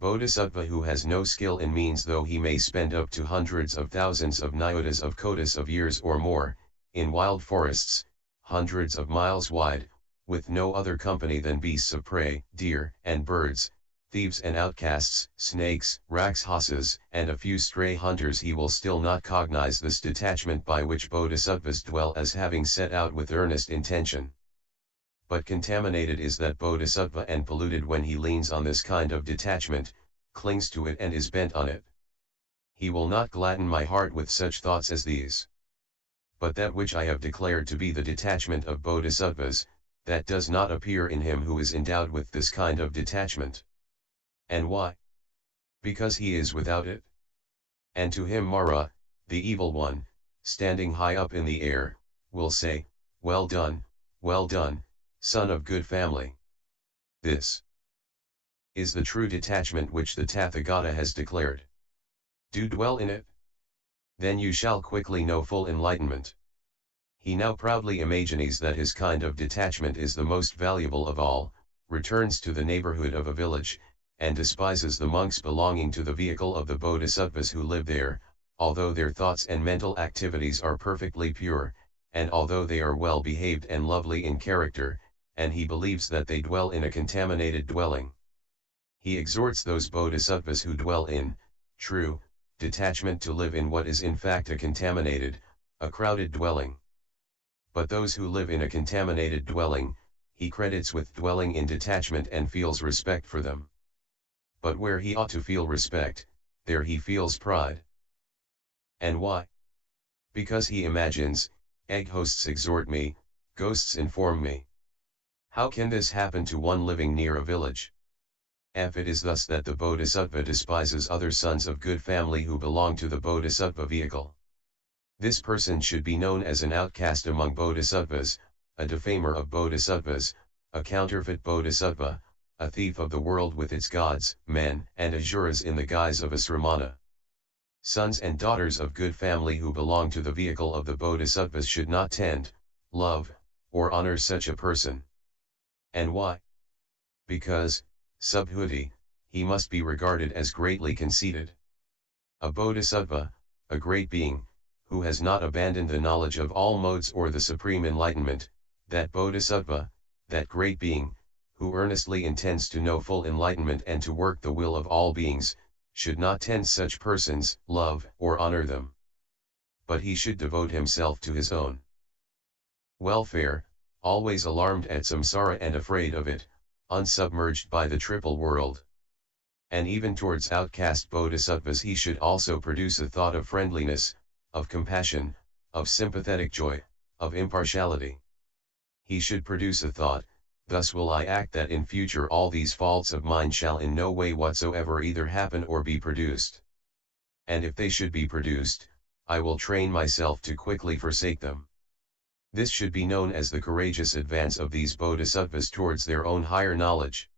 Bodhisattva who has no skill in means, though he may spend up to hundreds of thousands of nyotas of kotis of years or more, in wild forests, hundreds of miles wide, with no other company than beasts of prey, deer and birds, thieves and outcasts, snakes, rakshasas, and a few stray hunters, he will still not cognize this detachment by which bodhisattvas dwell as having set out with earnest intention. But contaminated is that bodhisattva and polluted when he leans on this kind of detachment, clings to it and is bent on it. He will not gladden my heart with such thoughts as these. But that which I have declared to be the detachment of bodhisattvas, that does not appear in him who is endowed with this kind of detachment. And why? Because he is without it. And to him Mara, the evil one, standing high up in the air, will say, well done, son of good family. This is the true detachment which the Tathagata has declared. Do dwell in it. Then you shall quickly know full enlightenment. He now proudly imagines that his kind of detachment is the most valuable of all, returns to the neighborhood of a village, and despises the monks belonging to the vehicle of the bodhisattvas who live there, although their thoughts and mental activities are perfectly pure, and although they are well behaved and lovely in character, and he believes that they dwell in a contaminated dwelling. He exhorts those bodhisattvas who dwell in true detachment to live in what is in fact a contaminated, a crowded dwelling. But those who live in a contaminated dwelling, he credits with dwelling in detachment and feels respect for them. But where he ought to feel respect, there he feels pride. And why? Because he imagines, egg hosts exhort me, ghosts inform me. How can this happen to one living near a village? It is thus that the bodhisattva despises other sons of good family who belong to the bodhisattva vehicle. This person should be known as an outcast among bodhisattvas, a defamer of bodhisattvas, a counterfeit bodhisattva, a thief of the world with its gods, men, and asuras in the guise of a sramana. Sons and daughters of good family who belong to the vehicle of the bodhisattvas should not tend, love, or honor such a person. And why? Because, Subhuti, he must be regarded as greatly conceited. A bodhisattva, a great being, who has not abandoned the knowledge of all modes or the supreme enlightenment, that bodhisattva, that great being, who earnestly intends to know full enlightenment and to work the will of all beings, should not tend such persons, love or honor them. But he should devote himself to his own welfare, always alarmed at samsara and afraid of it, unsubmerged by the triple world. And even towards outcast bodhisattvas he should also produce a thought of friendliness, of compassion, of sympathetic joy, of impartiality. He should produce a thought, Thus will I act that in future all these faults of mine shall in no way whatsoever either happen or be produced. And if they should be produced, I will train myself to quickly forsake them. This should be known as the courageous advance of these bodhisattvas towards their own higher knowledge.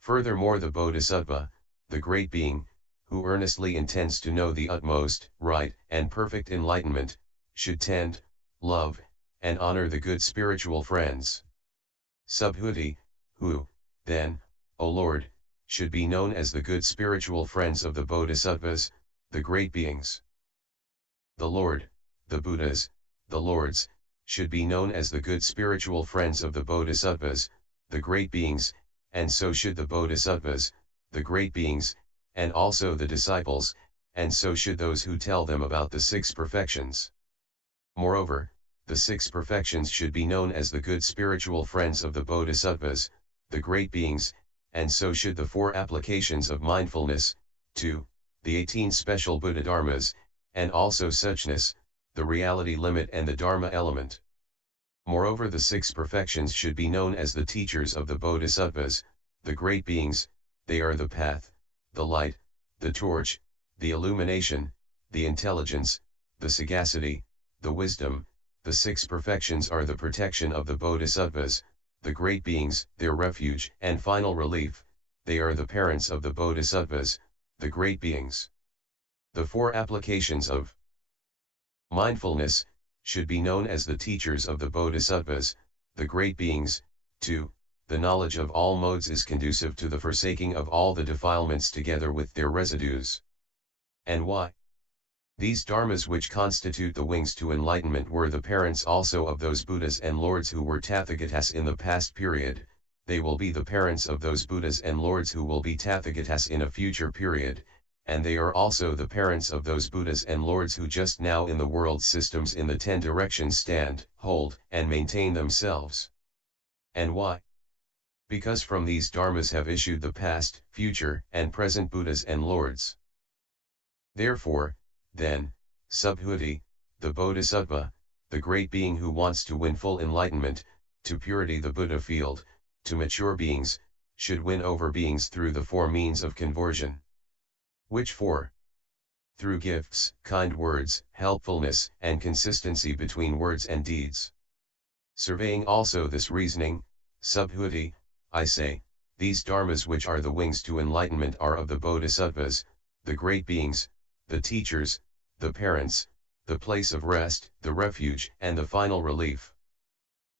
Furthermore, the bodhisattva, the great being, who earnestly intends to know the utmost, right, and perfect enlightenment, should tend, love, and honor the good spiritual friends. Subhuti, who, then, O Lord, should be known as the good spiritual friends of the bodhisattvas, the great beings. The Lord, the Buddhas, the Lords, should be known as the good spiritual friends of the bodhisattvas, the great beings, and so should the bodhisattvas, the great beings, and also the disciples, and so should those who tell them about the six perfections. Moreover, the six perfections should be known as the good spiritual friends of the bodhisattvas, the great beings, and so should the four applications of mindfulness, 2, the 18 special Buddha dharmas, and also suchness, the reality limit and the dharma element. Moreover, the six perfections should be known as the teachers of the bodhisattvas, the great beings. They are the path, the light, the torch, the illumination, the intelligence, the sagacity, the wisdom. The six perfections are the protection of the bodhisattvas, the great beings, their refuge and final relief. They are the parents of the bodhisattvas, the great beings. The four applications of mindfulness should be known as the teachers of the bodhisattvas, the great beings. 2. The knowledge of all modes is conducive to the forsaking of all the defilements together with their residues. And why? These dharmas which constitute the wings to enlightenment were the parents also of those Buddhas and Lords who were Tathagatas in the past period. They will be the parents of those Buddhas and Lords who will be Tathagatas in a future period, and they are also the parents of those Buddhas and Lords who just now in the world systems in the 10 directions stand, hold, and maintain themselves. And why? Because from these dharmas have issued the past, future, and present Buddhas and Lords. Therefore, then, Subhuti, the Bodhisattva, the great being who wants to win full enlightenment, to purity the Buddha field, to mature beings, should win over beings through the four means of conversion. Which four? Through gifts, kind words, helpfulness, and consistency between words and deeds. Surveying also this reasoning, Subhuti, I say, these dharmas which are the wings to enlightenment are of the bodhisattvas, the great beings, the teachers, the parents, the place of rest, the refuge, and the final relief.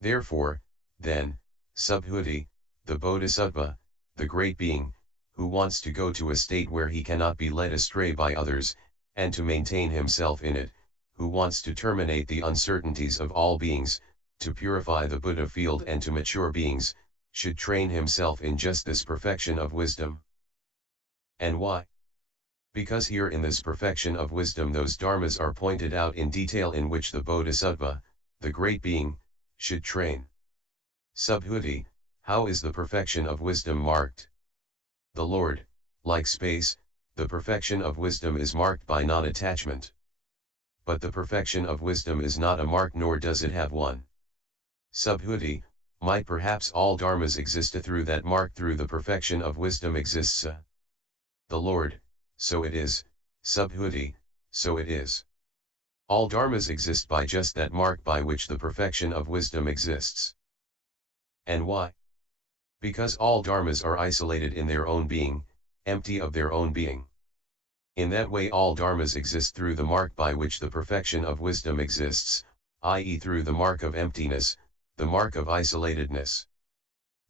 Therefore, then, Subhuti, the bodhisattva, the great being, who wants to go to a state where he cannot be led astray by others, and to maintain himself in it, who wants to terminate the uncertainties of all beings, to purify the Buddha field and to mature beings, should train himself in just this perfection of wisdom. And why? Because here in this perfection of wisdom those dharmas are pointed out in detail in which the bodhisattva, the great being, should train. Subhuti, how is the perfection of wisdom marked? The Lord, like space, the perfection of wisdom is marked by non-attachment. But the perfection of wisdom is not a mark nor does it have one. Subhuti, might perhaps all dharmas exist through that mark through the perfection of wisdom exists. The Lord, so it is, Subhuti, so it is. All dharmas exist by just that mark by which the perfection of wisdom exists. And why? Because all dharmas are isolated in their own being, empty of their own being. In that way all dharmas exist through the mark by which the perfection of wisdom exists, i.e. through the mark of emptiness, the mark of isolatedness.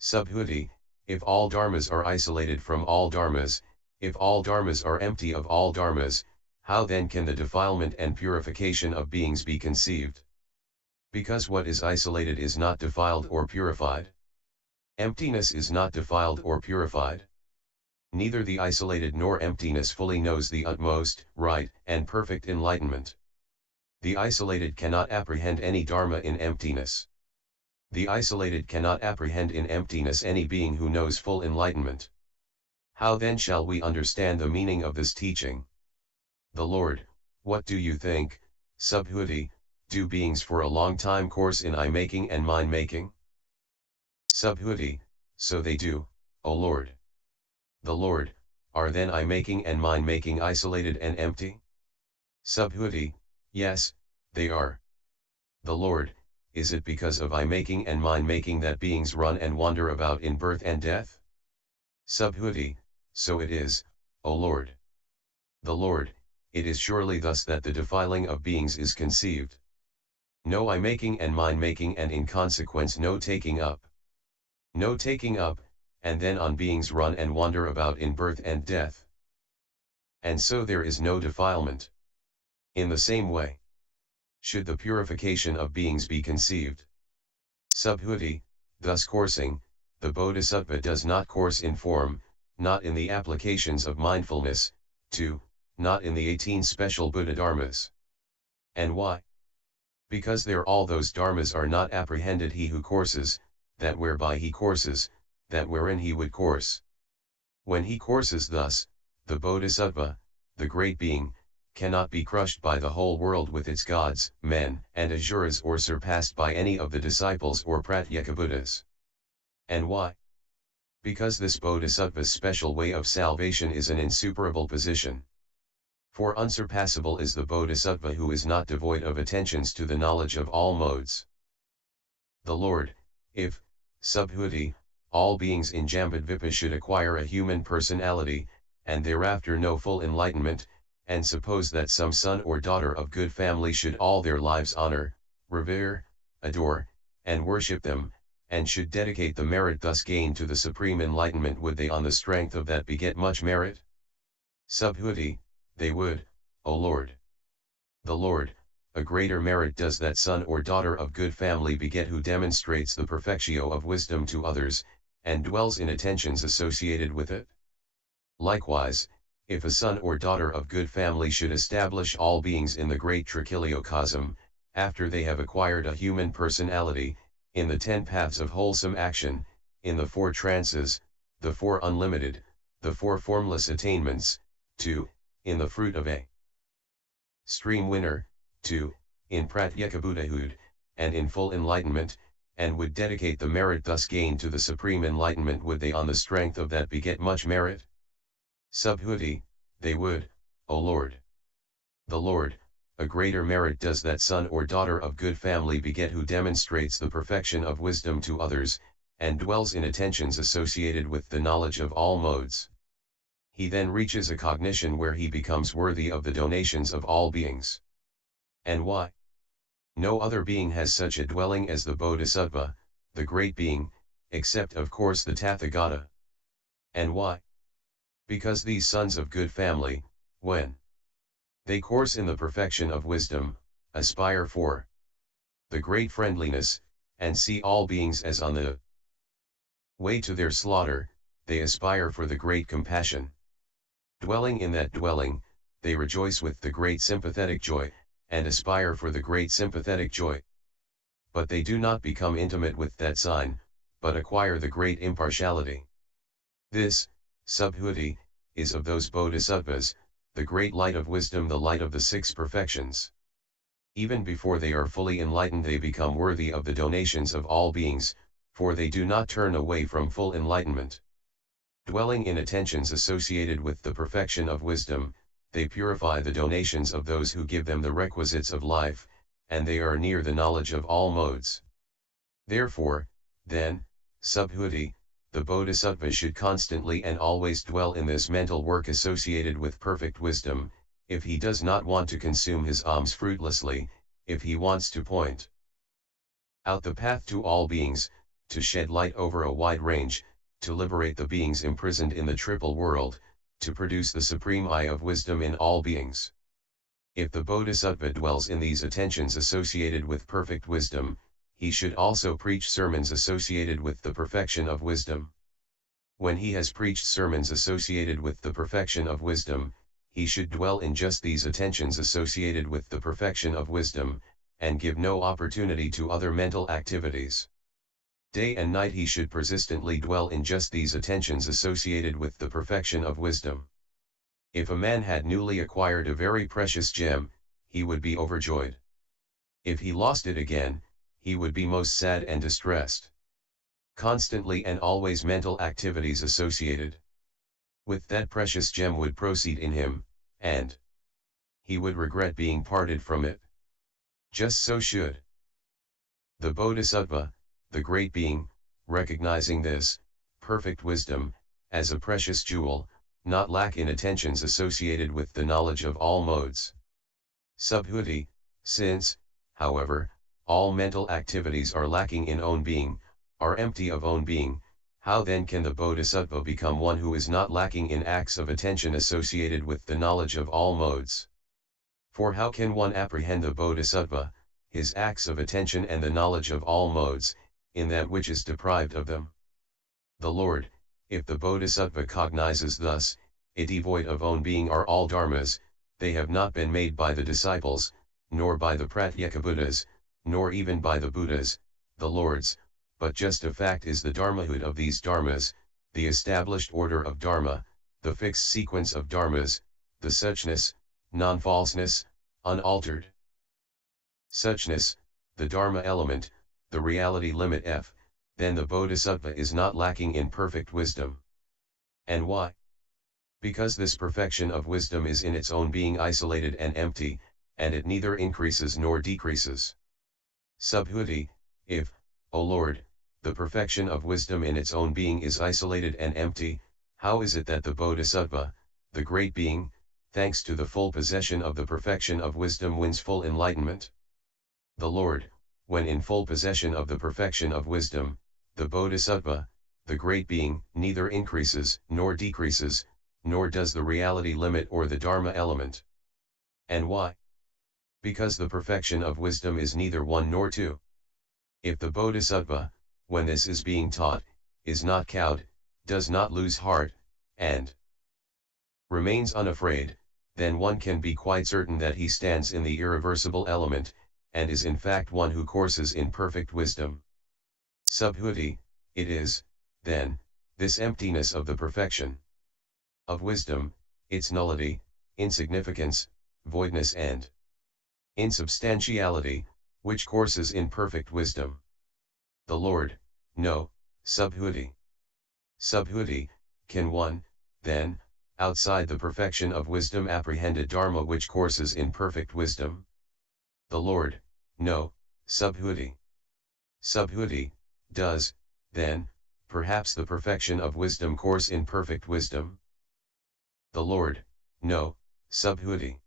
Subhuti, if all dharmas are isolated from all dharmas, if all dharmas are empty of all dharmas, how then can the defilement and purification of beings be conceived? Because what is isolated is not defiled or purified. Emptiness is not defiled or purified. Neither the isolated nor emptiness fully knows the utmost, right, and perfect enlightenment. The isolated cannot apprehend any dharma in emptiness. The isolated cannot apprehend in emptiness any being who knows full enlightenment. How then shall we understand the meaning of this teaching? The Lord, what do you think, Subhuti, do beings for a long time course in eye-making and mind-making? Subhuti, so they do, O Lord. The Lord, are then I making and mine making isolated and empty? Subhuti, yes, they are. The Lord, is it because of I making and mine making that beings run and wander about in birth and death? Subhuti, so it is, O Lord. The Lord, it is surely thus that the defiling of beings is conceived. No I making and mine making, and in consequence no taking up. No taking up, and then on beings run and wander about in birth and death. And so there is no defilement. In the same way, should the purification of beings be conceived. Subhuti, thus coursing, the Bodhisattva does not course in form, not in the applications of mindfulness, 2, not in the 18 special Buddha dharmas. And why? Because there all those dharmas are not apprehended he who courses, that whereby he courses, that wherein he would course. When he courses thus, the Bodhisattva, the great being, cannot be crushed by the whole world with its gods, men, and asuras, or surpassed by any of the disciples or Pratyekabuddhas. And why? Because this Bodhisattva's special way of salvation is an insuperable position. For unsurpassable is the Bodhisattva who is not devoid of attentions to the knowledge of all modes. The Lord, if, Subhuti, all beings in Jambudvipa should acquire a human personality, and thereafter know full enlightenment, and suppose that some son or daughter of good family should all their lives honor, revere, adore, and worship them, and should dedicate the merit thus gained to the supreme enlightenment, would they on the strength of that beget much merit? Subhuti, they would, O Lord. The Lord, a greater merit does that son or daughter of good family beget who demonstrates the perfectio of wisdom to others, and dwells in attentions associated with it. Likewise, if a son or daughter of good family should establish all beings in the great trichiliocosm, after they have acquired a human personality, in the 10 paths of wholesome action, in the 4 trances, the 4 unlimited, the 4 formless attainments, 2, in the fruit of a stream winner, 2, in Pratyekabuddhahood, and in full enlightenment, and would dedicate the merit thus gained to the supreme enlightenment, would they on the strength of that beget much merit? Subhuti, they would, O Lord. The Lord, a greater merit does that son or daughter of good family beget who demonstrates the perfection of wisdom to others, and dwells in attentions associated with the knowledge of all modes. He then reaches a cognition where he becomes worthy of the donations of all beings. And why? No other being has such a dwelling as the Bodhisattva, the great being, except of course the Tathagata. And why? Because these sons of good family, when they course in the perfection of wisdom, aspire for the great friendliness, and see all beings as on the way to their slaughter, they aspire for the great compassion. Dwelling in that dwelling, they rejoice with the great sympathetic joy, and aspire for the great sympathetic joy. But they do not become intimate with that sign, but acquire the great impartiality. This, Subhuti, is of those Bodhisattvas, the great light of wisdom, the light of the 6 perfections. Even before they are fully enlightened they become worthy of the donations of all beings, for they do not turn away from full enlightenment. Dwelling in attentions associated with the perfection of wisdom, they purify the donations of those who give them the requisites of life, and they are near the knowledge of all modes. Therefore, then, Subhuti, the Bodhisattva should constantly and always dwell in this mental work associated with perfect wisdom, if he does not want to consume his alms fruitlessly, if he wants to point out the path to all beings, to shed light over a wide range, to liberate the beings imprisoned in the triple world, to produce the supreme eye of wisdom in all beings. If the Bodhisattva dwells in these attentions associated with perfect wisdom, he should also preach sermons associated with the perfection of wisdom. When he has preached sermons associated with the perfection of wisdom, he should dwell in just these attentions associated with the perfection of wisdom, and give no opportunity to other mental activities. Day and night he should persistently dwell in just these attentions associated with the perfection of wisdom. If a man had newly acquired a very precious gem, he would be overjoyed. If he lost it again, he would be most sad and distressed. Constantly and always mental activities associated with that precious gem would proceed in him, and he would regret being parted from it. Just so should the Bodhisattva, the great being, recognizing this perfect wisdom as a precious jewel, not lack in attentions associated with the knowledge of all modes. Subhuti, since, however, all mental activities are lacking in own being, are empty of own being, how then can the Bodhisattva become one who is not lacking in acts of attention associated with the knowledge of all modes? For how can one apprehend the Bodhisattva, his acts of attention and the knowledge of all modes, in that which is deprived of them? The Lord, if the Bodhisattva cognizes thus, devoid of own being are all dharmas, they have not been made by the disciples, nor by the Pratyeka Buddhas, nor even by the Buddhas, the Lords, but just a fact is the dharmahood of these dharmas, the established order of dharma, the fixed sequence of dharmas, the suchness, non-falseness, unaltered suchness, the dharma element, the reality limit F, then the Bodhisattva is not lacking in perfect wisdom. And why? Because this perfection of wisdom is in its own being isolated and empty, and it neither increases nor decreases. Subhuti, if, O Lord, the perfection of wisdom in its own being is isolated and empty, how is it that the Bodhisattva, the great being, thanks to the full possession of the perfection of wisdom wins full enlightenment? The Lord, when in full possession of the perfection of wisdom, the Bodhisattva, the great being, neither increases nor decreases, nor does the reality limit or the dharma element. And why? Because the perfection of wisdom is neither one nor two. If the Bodhisattva, when this is being taught, is not cowed, does not lose heart, and remains unafraid, then one can be quite certain that he stands in the irreversible element, and is in fact one who courses in perfect wisdom. Subhuti, it is, then, this emptiness of the perfection of wisdom, its nullity, insignificance, voidness and insubstantiality, which courses in perfect wisdom. The Lord, no, Subhuti. Subhuti, can one, then, outside the perfection of wisdom apprehend a dharma which courses in perfect wisdom? The Lord, no, Subhuti. Subhuti, does, then, perhaps the perfection of wisdom course in perfect wisdom? The Lord, no, Subhuti.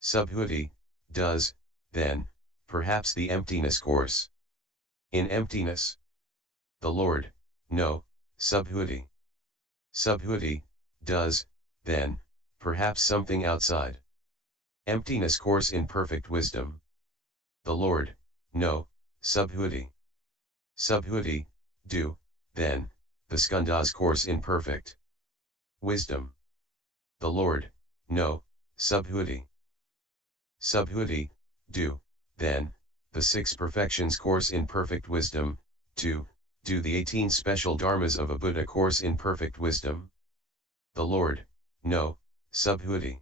Subhuti, does, then, perhaps the emptiness course in emptiness? The Lord, no, Subhuti. Subhuti, does, then, perhaps something outside emptiness course in perfect wisdom? The Lord, no, Subhuti. Subhuti, do, then, the skandhas course in perfect wisdom? The Lord, no, Subhuti. Subhuti, do, then, the 6 perfections course in perfect wisdom, do the 18 special dharmas of a Buddha course in perfect wisdom? The Lord, no, Subhuti.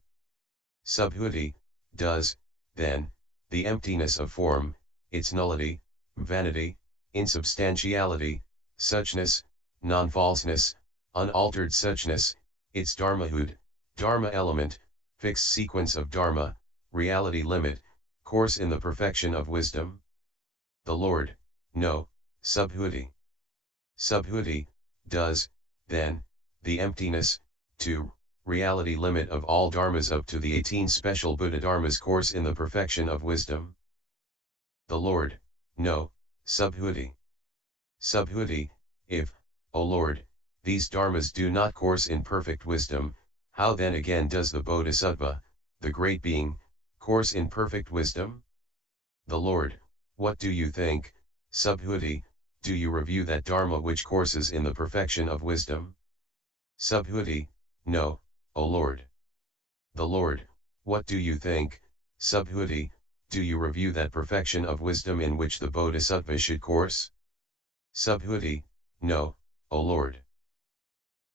Subhuti, does, then, the emptiness of form, its nullity, vanity, insubstantiality, suchness, non-falseness, unaltered suchness, its dharmahood, dharma element, fixed sequence of dharma, reality limit, course in the perfection of wisdom? The Lord, no, Subhuti. Subhuti, does, then, the emptiness, reality limit of all dharmas up to the 18 special Buddha dharmas course in the perfection of wisdom? The Lord, no, Subhuti. Subhuti, if, O Lord, these dharmas do not course in perfect wisdom, how then again does the Bodhisattva, the great being, course in perfect wisdom? The Lord, what do you think, Subhuti, do you review that dharma which courses in the perfection of wisdom? Subhuti, no, O Lord. The Lord, what do you think, Subhuti, do you review that perfection of wisdom in which the Bodhisattva should course? Subhuti, no, O Lord.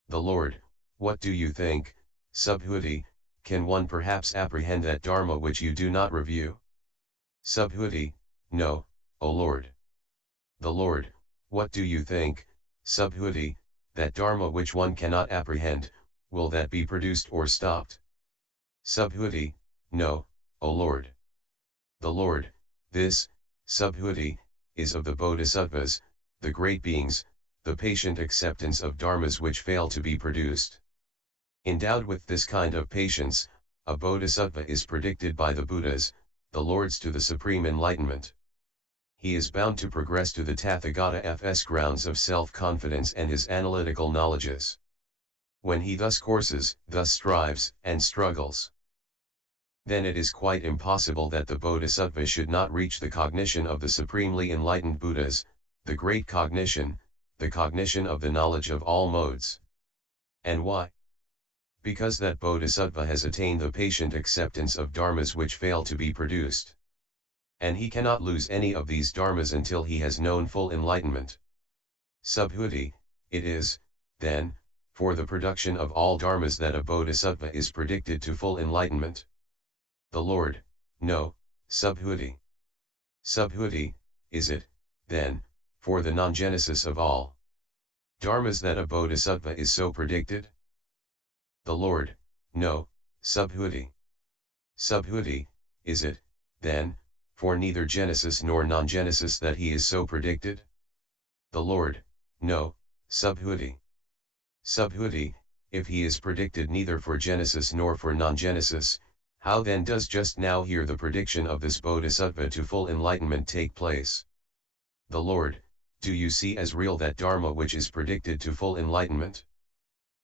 The Lord, what do you think, Subhuti, can one perhaps apprehend that dharma which you do not review? Subhuti, no, O Lord. The Lord, What do you think, Subhuti, that Dharma which one cannot apprehend, will that be produced or stopped? Subhuti, no, O Lord. The Lord, this, Subhuti, is of the Bodhisattvas, the great beings, the patient acceptance of dharmas which fail to be produced. Endowed with this kind of patience, a Bodhisattva is predicted by the Buddhas, the Lords to the supreme enlightenment. He is bound to progress to the Tathagata's grounds of self-confidence and his analytical knowledges. When he thus courses, thus strives, and struggles, then it is quite impossible that the Bodhisattva should not reach the cognition of the supremely enlightened Buddhas, the great cognition, the cognition of the knowledge of all modes. And why? Because that Bodhisattva has attained the patient acceptance of dharmas which fail to be produced. And he cannot lose any of these dharmas until he has known full enlightenment. Subhuti, it is, then, for the production of all dharmas that a Bodhisattva is predicted to full enlightenment. The Lord, no, Subhuti. Subhuti, is it, then, for the non-genesis of all dharmas that a Bodhisattva is so predicted? The Lord, no, Subhuti. Subhuti, is it, then, for neither genesis nor non-genesis that he is so predicted? The Lord, no, Subhuti. Subhuti, if he is predicted neither for genesis nor for non-genesis, how then does just now here the prediction of this Bodhisattva to full enlightenment take place? The Lord, do you see as real that Dharma which is predicted to full enlightenment?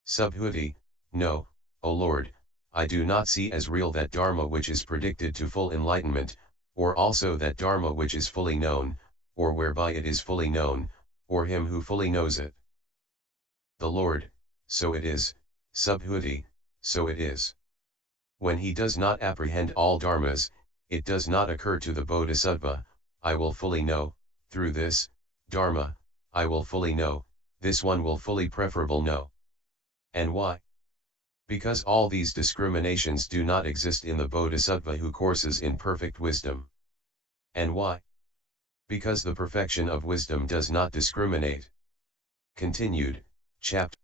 Subhuti, no, O Lord, I do not see as real that Dharma which is predicted to full enlightenment, or also that Dharma which is fully known, or whereby it is fully known, or him who fully knows it. The Lord, so it is, Subhuti, so it is. When he does not apprehend all dharmas, it does not occur to the Bodhisattva, I will fully know, through this, dharma, I will fully know, this one will fully preferable know. And why? Because all these discriminations do not exist in the Bodhisattva who courses in perfect wisdom. And why? Because the perfection of wisdom does not discriminate. Continued, Chapter